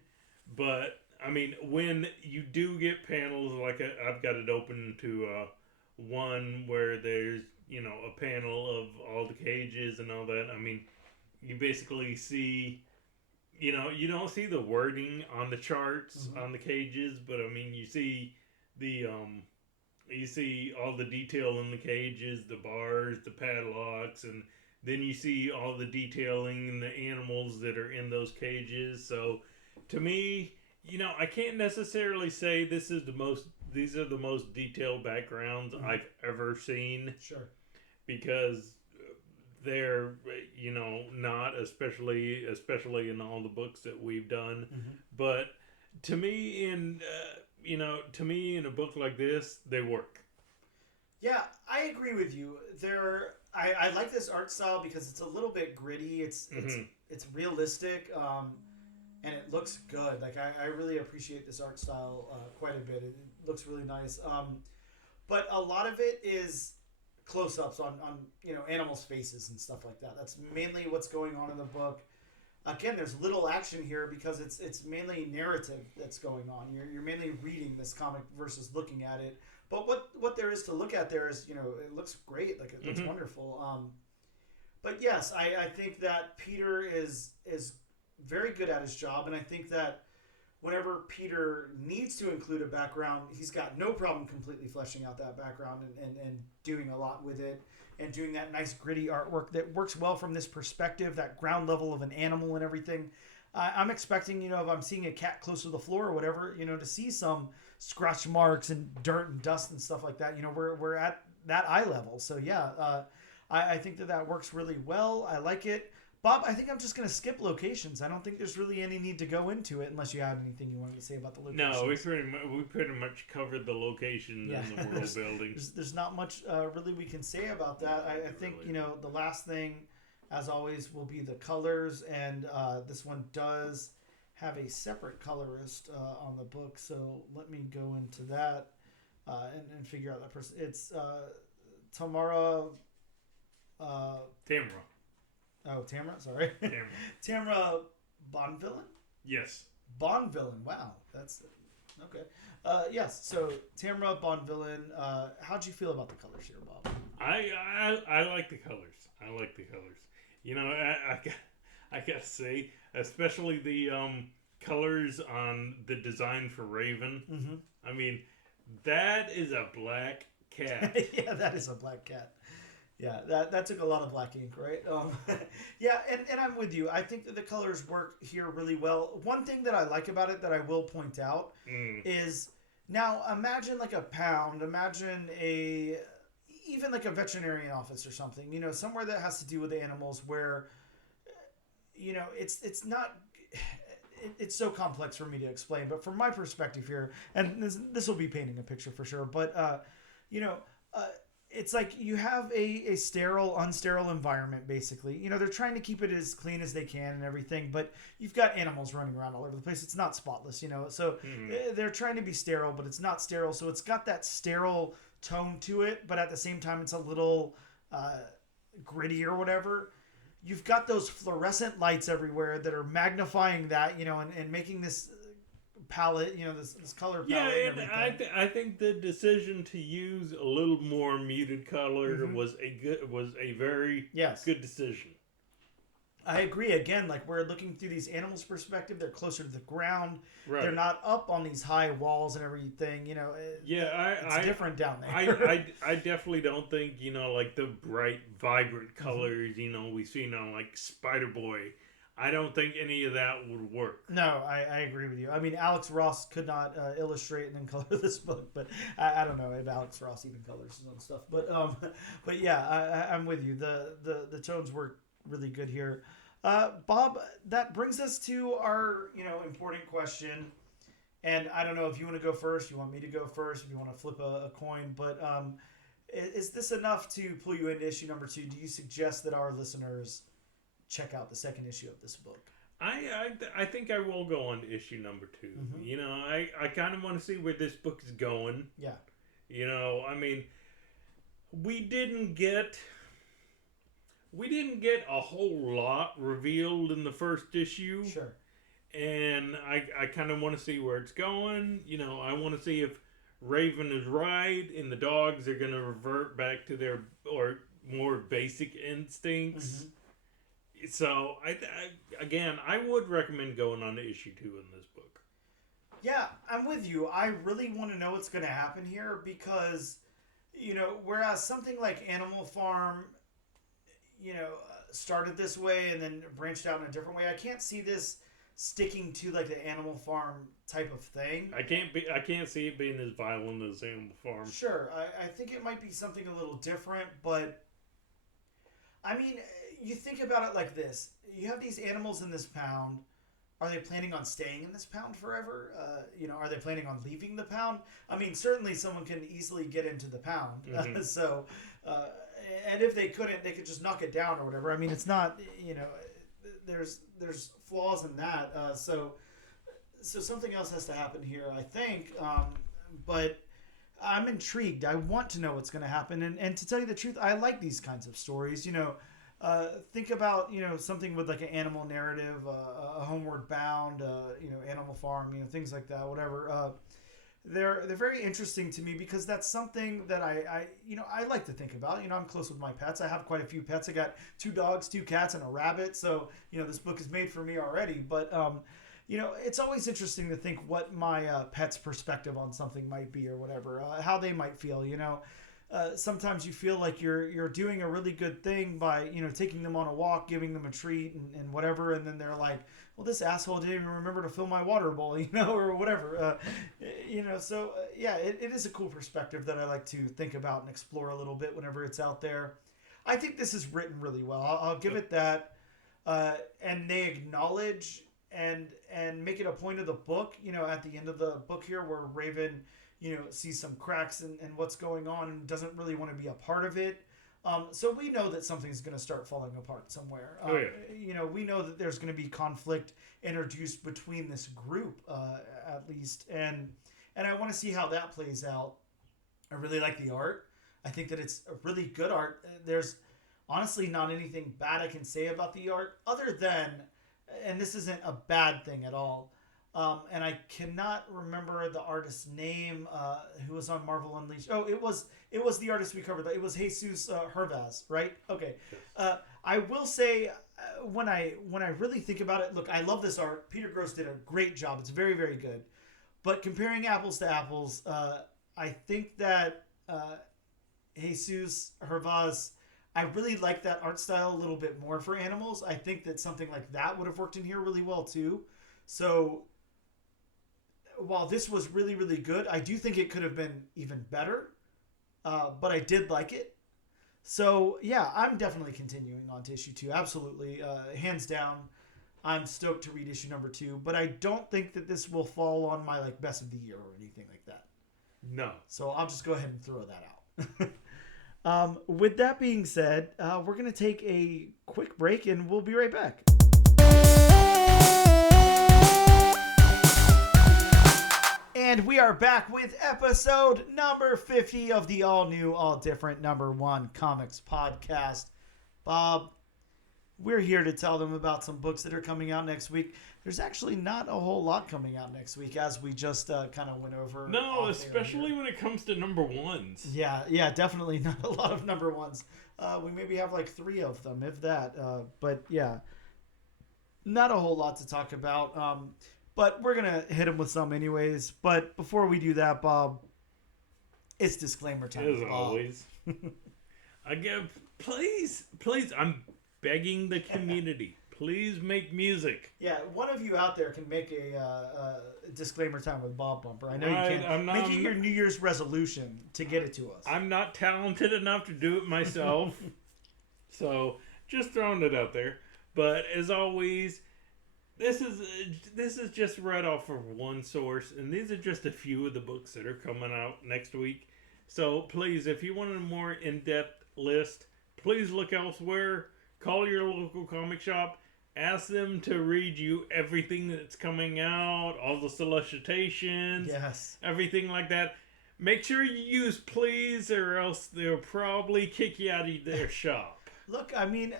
But I mean, when you do get panels, like I've got it open to one where there's a panel of all the cages and all that. I mean, you basically see, you don't see the wording on the charts on the cages, but I mean, you see the you see all the detail in the cages, the bars, the padlocks, and then you see all the detailing and the animals that are in those cages. So to me, I can't necessarily say these are the most detailed backgrounds I've ever seen. Sure. Because they're, not especially in all the books that we've done. Mm-hmm. But to me, in a book like this, they work. Yeah, I agree with you. I like this art style because it's a little bit gritty. It's realistic, and it looks good. Like I really appreciate this art style quite a bit. It looks really nice. But a lot of it is close-ups on animals' faces and stuff like that. That's mainly what's going on in the book. Again, there's little action here because it's mainly narrative that's going on. You're mainly reading this comic versus looking at it. But what there is to look at there is, it looks great. Like, it looks wonderful. But yes, I think that Peter is very good at his job, and I think that whenever Peter needs to include a background, he's got no problem completely fleshing out that background and doing a lot with it, and doing that nice gritty artwork that works well from this perspective, that ground level of an animal and everything. I'm expecting, if I'm seeing a cat close to the floor or whatever, to see some scratch marks and dirt and dust and stuff like that. We're at that eye level. So yeah, I think that works really well. I like it. Bob, I think I'm just going to skip locations. I don't think there's really any need to go into it unless you had anything you wanted to say about the locations. No, we pretty much covered the locations and the world building. There's not much really we can say about that. I think, the last thing, as always, will be the colors. And this one does have a separate colorist on the book. So let me go into that and figure out that person. It's Tamara. Tamara. Oh, Tamara, sorry. Tamara Bonvillain? Yes. Bonvillain, wow. That's okay. Yes, so Tamara Bonvillain, how'd you feel about the colors here, Bob? I like the colors. I gotta say, especially the colors on the design for Raven. Mm-hmm. I mean, that is a black cat. Yeah, that is a black cat. Yeah, that took a lot of black ink, right? Yeah, and I'm with you. I think that the colors work here really well. One thing that I like about it that I will point out is, now imagine like a pound, imagine even like a veterinarian office or something, somewhere that has to do with animals where, it's not, it's so complex for me to explain, but from my perspective here, and this will be painting a picture for sure, but, it's like you have a sterile, unsterile environment, basically. You know, they're trying to keep it as clean as they can and everything, but you've got animals running around all over the place. It's not spotless, you know. So they're trying to be sterile, but it's not sterile. So it's got that sterile tone to it, but at the same time, it's a little gritty or whatever. You've got those fluorescent lights everywhere that are magnifying that, you know, and making this palette, you know, this color palette. Yeah, and I think the decision to use a little more muted color was a very good decision. I agree. Again, like we're looking through these animals' perspective, they're closer to the ground. Right. They're not up on these high walls and everything. You know, it's different down there. I definitely don't think, you know, like the bright, vibrant colors, you know, we see now like Spider-Boy. I don't think any of that would work. No, I agree with you. I mean, Alex Ross could not illustrate and then color this book, but I don't know if Alex Ross even colors his own stuff. But yeah, I'm with you. The tones work really good here. Bob, that brings us to our, you know, important question. And I don't know if you want to go first, you want me to go first, if you want to flip a coin, but is this enough to pull you into issue number 2? Do you suggest that our listeners check out the second issue of this book? I think I will go on to issue number 2. You know, I kind of want to see where this book is going. Yeah. You know, I mean, we didn't get a whole lot revealed in the first issue. Sure. And I kind of want to see where it's going. You know, I want to see if Raven is right and the dogs are going to revert back to their more basic instincts. So, I would recommend going on to issue 2 in this book. Yeah, I'm with you. I really want to know what's going to happen here because, you know, whereas something like Animal Farm, you know, started this way and then branched out in a different way, I can't see this sticking to like the Animal Farm type of thing. I can't see it being as violent as Animal Farm. Sure, I think it might be something a little different, but I mean, you think about it like this. You have these animals in this pound. Are they planning on staying in this pound forever? You know, are they planning on leaving the pound? I mean, certainly someone can easily get into the pound. So, and if they couldn't, they could just knock it down or whatever. I mean, it's not, you know, there's flaws in that. So something else has to happen here, I think. But I'm intrigued. I want to know what's going to happen. And to tell you the truth, I like these kinds of stories. You know, think about, you know, something with like an animal narrative, a Homeward Bound, you know, Animal Farm, you know, things like that, whatever. They're very interesting to me because that's something that I you know, I like to think about. You know, I'm close with my pets. I have quite a few pets. I got 2 dogs, 2 cats, and a rabbit. So, you know, this book is made for me already. But, you know, it's always interesting to think what my pet's perspective on something might be or whatever, how they might feel, you know. Sometimes you feel like you're doing a really good thing by, you know, taking them on a walk, giving them a treat and whatever, and then they're like, well, this asshole didn't even remember to fill my water bowl, you know, or whatever. You know, so yeah, it is a cool perspective that I like to think about and explore a little bit whenever it's out there. I think this is written really well. I'll give it that. And they acknowledge and make it a point of the book, you know, at the end of the book here where Raven, you know, sees some cracks and what's going on and doesn't really want to be a part of it. So we know that something's going to start falling apart somewhere. You know, we know that there's going to be conflict introduced between this group, at least. And I want to see how that plays out. I really like the art. I think that it's a really good art. There's honestly not anything bad I can say about the art other than, and this isn't a bad thing at all, and I cannot remember the artist's name who was on Marvel Unleashed. Oh, it was the artist we covered. It was Jesus Hervas, right? Okay. I will say when I really think about it, look, I love this art. Peter Gross did a great job. It's very, very good. But comparing apples to apples, I think that Jesus Hervas, I really like that art style a little bit more for animals. I think that something like that would have worked in here really well too. So while this was really, really good, I do think it could have been even better. But I did like it. So yeah, I'm definitely continuing on to issue 2. Absolutely. Hands down, I'm stoked to read issue number 2, but I don't think that this will fall on my best of the year or anything like that. No. So I'll just go ahead and throw that out. With that being said, we're going to take a quick break and we'll be right back. And we are back with episode number 50 of the all new, all different #1 comics podcast. Bob, we're here to tell them about some books that are coming out next week. There's actually not a whole lot coming out next week, as we just kind of went over. No, especially when it comes to #1s. Yeah, definitely not a lot of #1s. We maybe have like 3 of them, if that. But yeah, not a whole lot to talk about. But we're going to hit them with some anyways. But before we do that, Bob, it's disclaimer time. As always. Please, I'm begging the community. Please make music. Yeah, one of you out there can make a disclaimer time with Bob bumper. I know you can. Make it your New Year's resolution to get it to us. I'm not talented enough to do it myself. So, just throwing it out there. But as always, this is just right off of one source, and these are just a few of the books that are coming out next week. So please, if you want a more in-depth list, please look elsewhere. Call your local comic shop. Ask them to read you everything that's coming out, all the solicitations, yes, everything like that. Make sure you use please, or else they'll probably kick you out of their shop. Look, I mean,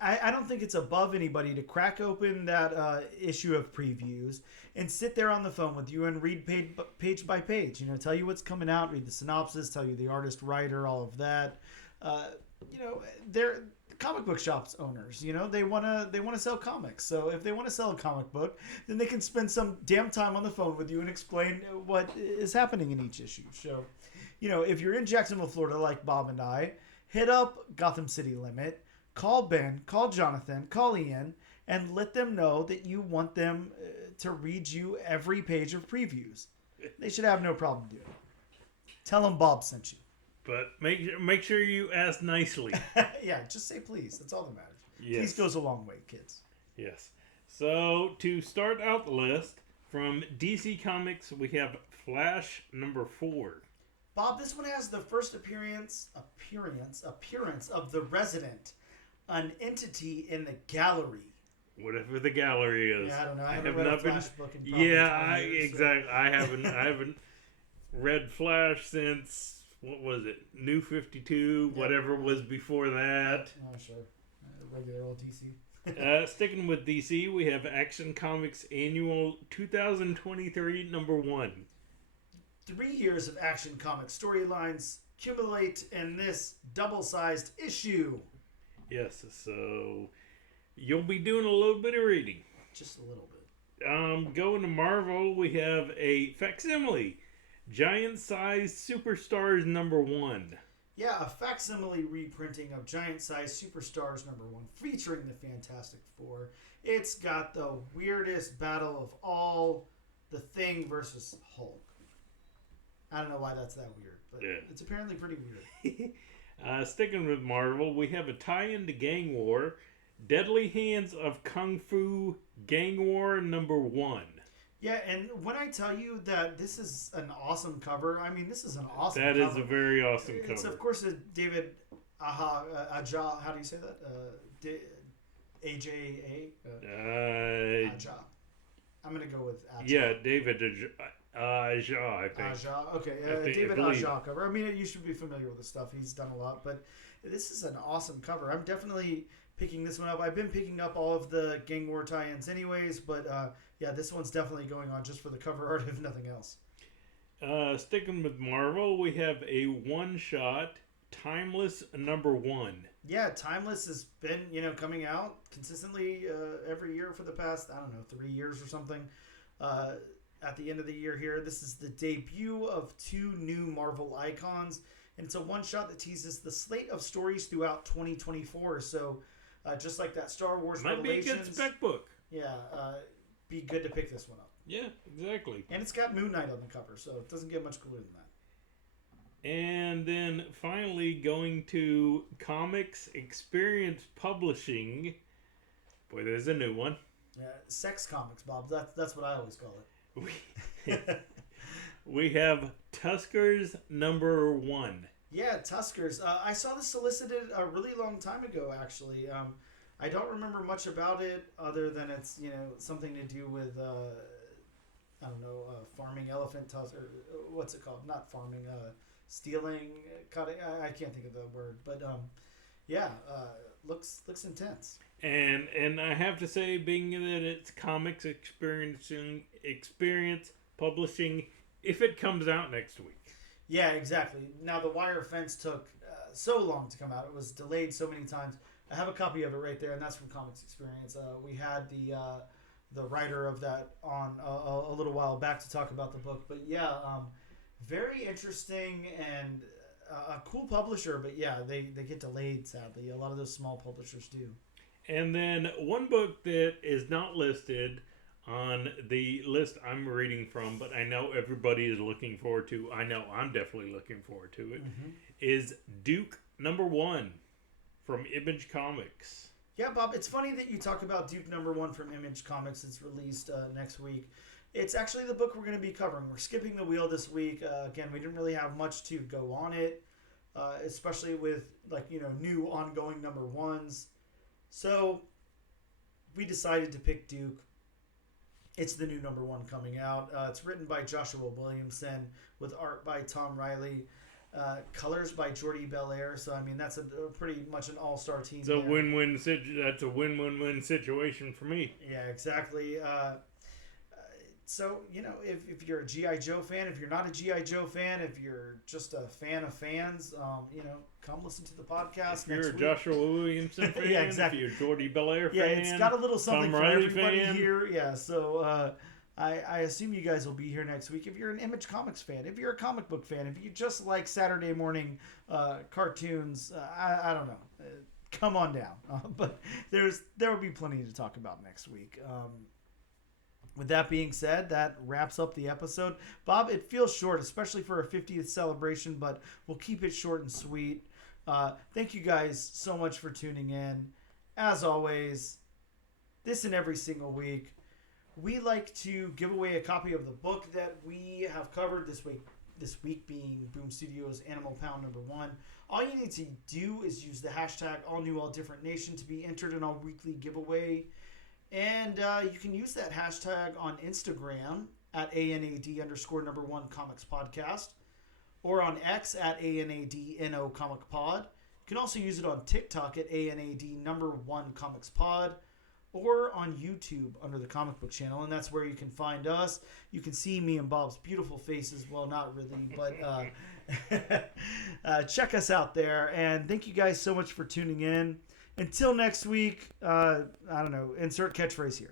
I don't think it's above anybody to crack open that issue of previews and sit there on the phone with you and read page by page. You know, tell you what's coming out, read the synopsis, tell you the artist, writer, all of that. You know, they're comic book shops owners. You know, they wanna sell comics. So if they want to sell a comic book, then they can spend some damn time on the phone with you and explain what is happening in each issue. So, you know, if you're in Jacksonville, Florida, like Bob and I, hit up Gotham City Limit, call Ben, call Jonathan, call Ian, and let them know that you want them to read you every page of previews. They should have no problem doing it. Tell them Bob sent you. But make sure you ask nicely. Yeah, just say please. That's all that matters. Yes. Please goes a long way, kids. Yes. So to start out the list, from DC Comics, we have Flash #4. Bob, this one has the first appearance of the Resident, an entity in the gallery. Whatever the gallery is. Yeah, I don't know. I haven't read a Flash book in probably 20 years, exactly. So. I haven't read Flash since, what was it? New 52, yep. Whatever was before that. Oh, sure. Regular old DC. Sticking with DC, we have Action Comics Annual 2023 #1. 3 years of Action Comics storylines accumulate in this double-sized issue. Yes, so you'll be doing a little bit of reading. Just a little bit. Going to Marvel, we have a facsimile, Giant Size Superstars #1. Yeah, a facsimile reprinting of Giant Size Superstars #1 featuring the Fantastic Four. It's got the weirdest battle of all, the Thing versus Hulk. I don't know why that's that weird, but yeah. It's apparently pretty weird. Sticking with Marvel, we have a tie-in to Gang War, Deadly Hands of Kung Fu Gang War #1. Yeah, and when I tell you that this is an awesome cover, I mean, this is an awesome cover. That is a very awesome cover. It's, of course, a David Aja. How do you say that? AJA? Aja. I'm going to go with Aja. Yeah, David Aja, I think. Aja, okay. David Aja cover. I mean, you should be familiar with the stuff. He's done a lot, but this is an awesome cover. I'm definitely picking this one up. I've been picking up all of the Gang War tie-ins anyways, but yeah, this one's definitely going on just for the cover art, if nothing else. Sticking with Marvel, we have a one-shot Timeless #1. Yeah, Timeless has been, coming out consistently every year for the past, 3 years or something. At the end of the year here, this is the debut of 2 new Marvel icons, and it's a one-shot that teases the slate of stories throughout 2024. So, just like that Star Wars Revelations, might be a good spec book. Yeah, be good to pick this one up. Yeah, exactly. And it's got Moon Knight on the cover, so it doesn't get much cooler than that. And then finally going to Comics Experience Publishing. Boy, there's a new one. Yeah, Sex Comics, Bob. That's what I always call it. We have Tuskers #1. Yeah, Tuskers. I saw this solicited a really long time ago, actually. I don't remember much about it other than it's, something to do with, I don't know, farming elephant tusk, or what's it called? Not farming, stealing, cutting. I can't think of the word, but yeah, looks intense. And I have to say, being that it's comics experience publishing, if it comes out next week. Yeah, exactly. Now, The Wire Fence took so long to come out. It was delayed so many times. I have a copy of it right there, and that's from Comics Experience. We had the writer of that on a little while back to talk about the book. But yeah, very interesting and a cool publisher. But yeah, they get delayed, sadly. A lot of those small publishers do. And then one book that is not listed on the list I'm reading from, but I know everybody is looking forward to, I know I'm definitely looking forward to it, is Duke #1 from Image Comics. Yeah, Bob, it's funny that you talk about Duke #1 from Image Comics. It's released next week. It's actually the book we're going to be covering. We're skipping the wheel this week. Again, we didn't really have much to go on it, especially with new ongoing #1s. So we decided to pick Duke. It's the new #1 coming out. It's written by Joshua Williamson with art by Tom Riley, colors by Jordi Belair. So I mean, that's a pretty much an all-star team. It's a win-win. That's a win-win-win situation for me. Yeah, exactly. So if you're a GI Joe fan, if you're not a GI Joe fan, if you're just a fan of fans, come listen to the podcast. If you're a Joshua Williamson fan, yeah, exactly. If you're a Jordi Belair fan, yeah, it's got a little something Tom for Riley everybody fan. here. Yeah, so I assume you guys will be here next week. If you're an Image Comics fan, if you're a comic book fan, if you just like Saturday morning cartoons, I don't know, come on down. But there will be plenty to talk about next week. With that being said, that wraps up the episode. Bob, it feels short, especially for a 50th celebration, but we'll keep it short and sweet. Thank you guys so much for tuning in. As always, this and every single week, we like to give away a copy of the book that we have covered this week. This week being Boom Studios Animal Pound #1. All you need to do is use the hashtag #AllNewAllDifferentNation to be entered in our weekly giveaway. And you can use that hashtag on Instagram at @ANAD_1 Comics Podcast, or on X at @ANADNO Comic Pod. You can also use it on TikTok at @ANAD1 Comics Pod, or on YouTube under the Comic Book Channel, and that's where you can find us. You can see me and Bob's beautiful faces. Well, not really, but check us out there. And thank you guys so much for tuning in. Until next week, I don't know, insert catchphrase here.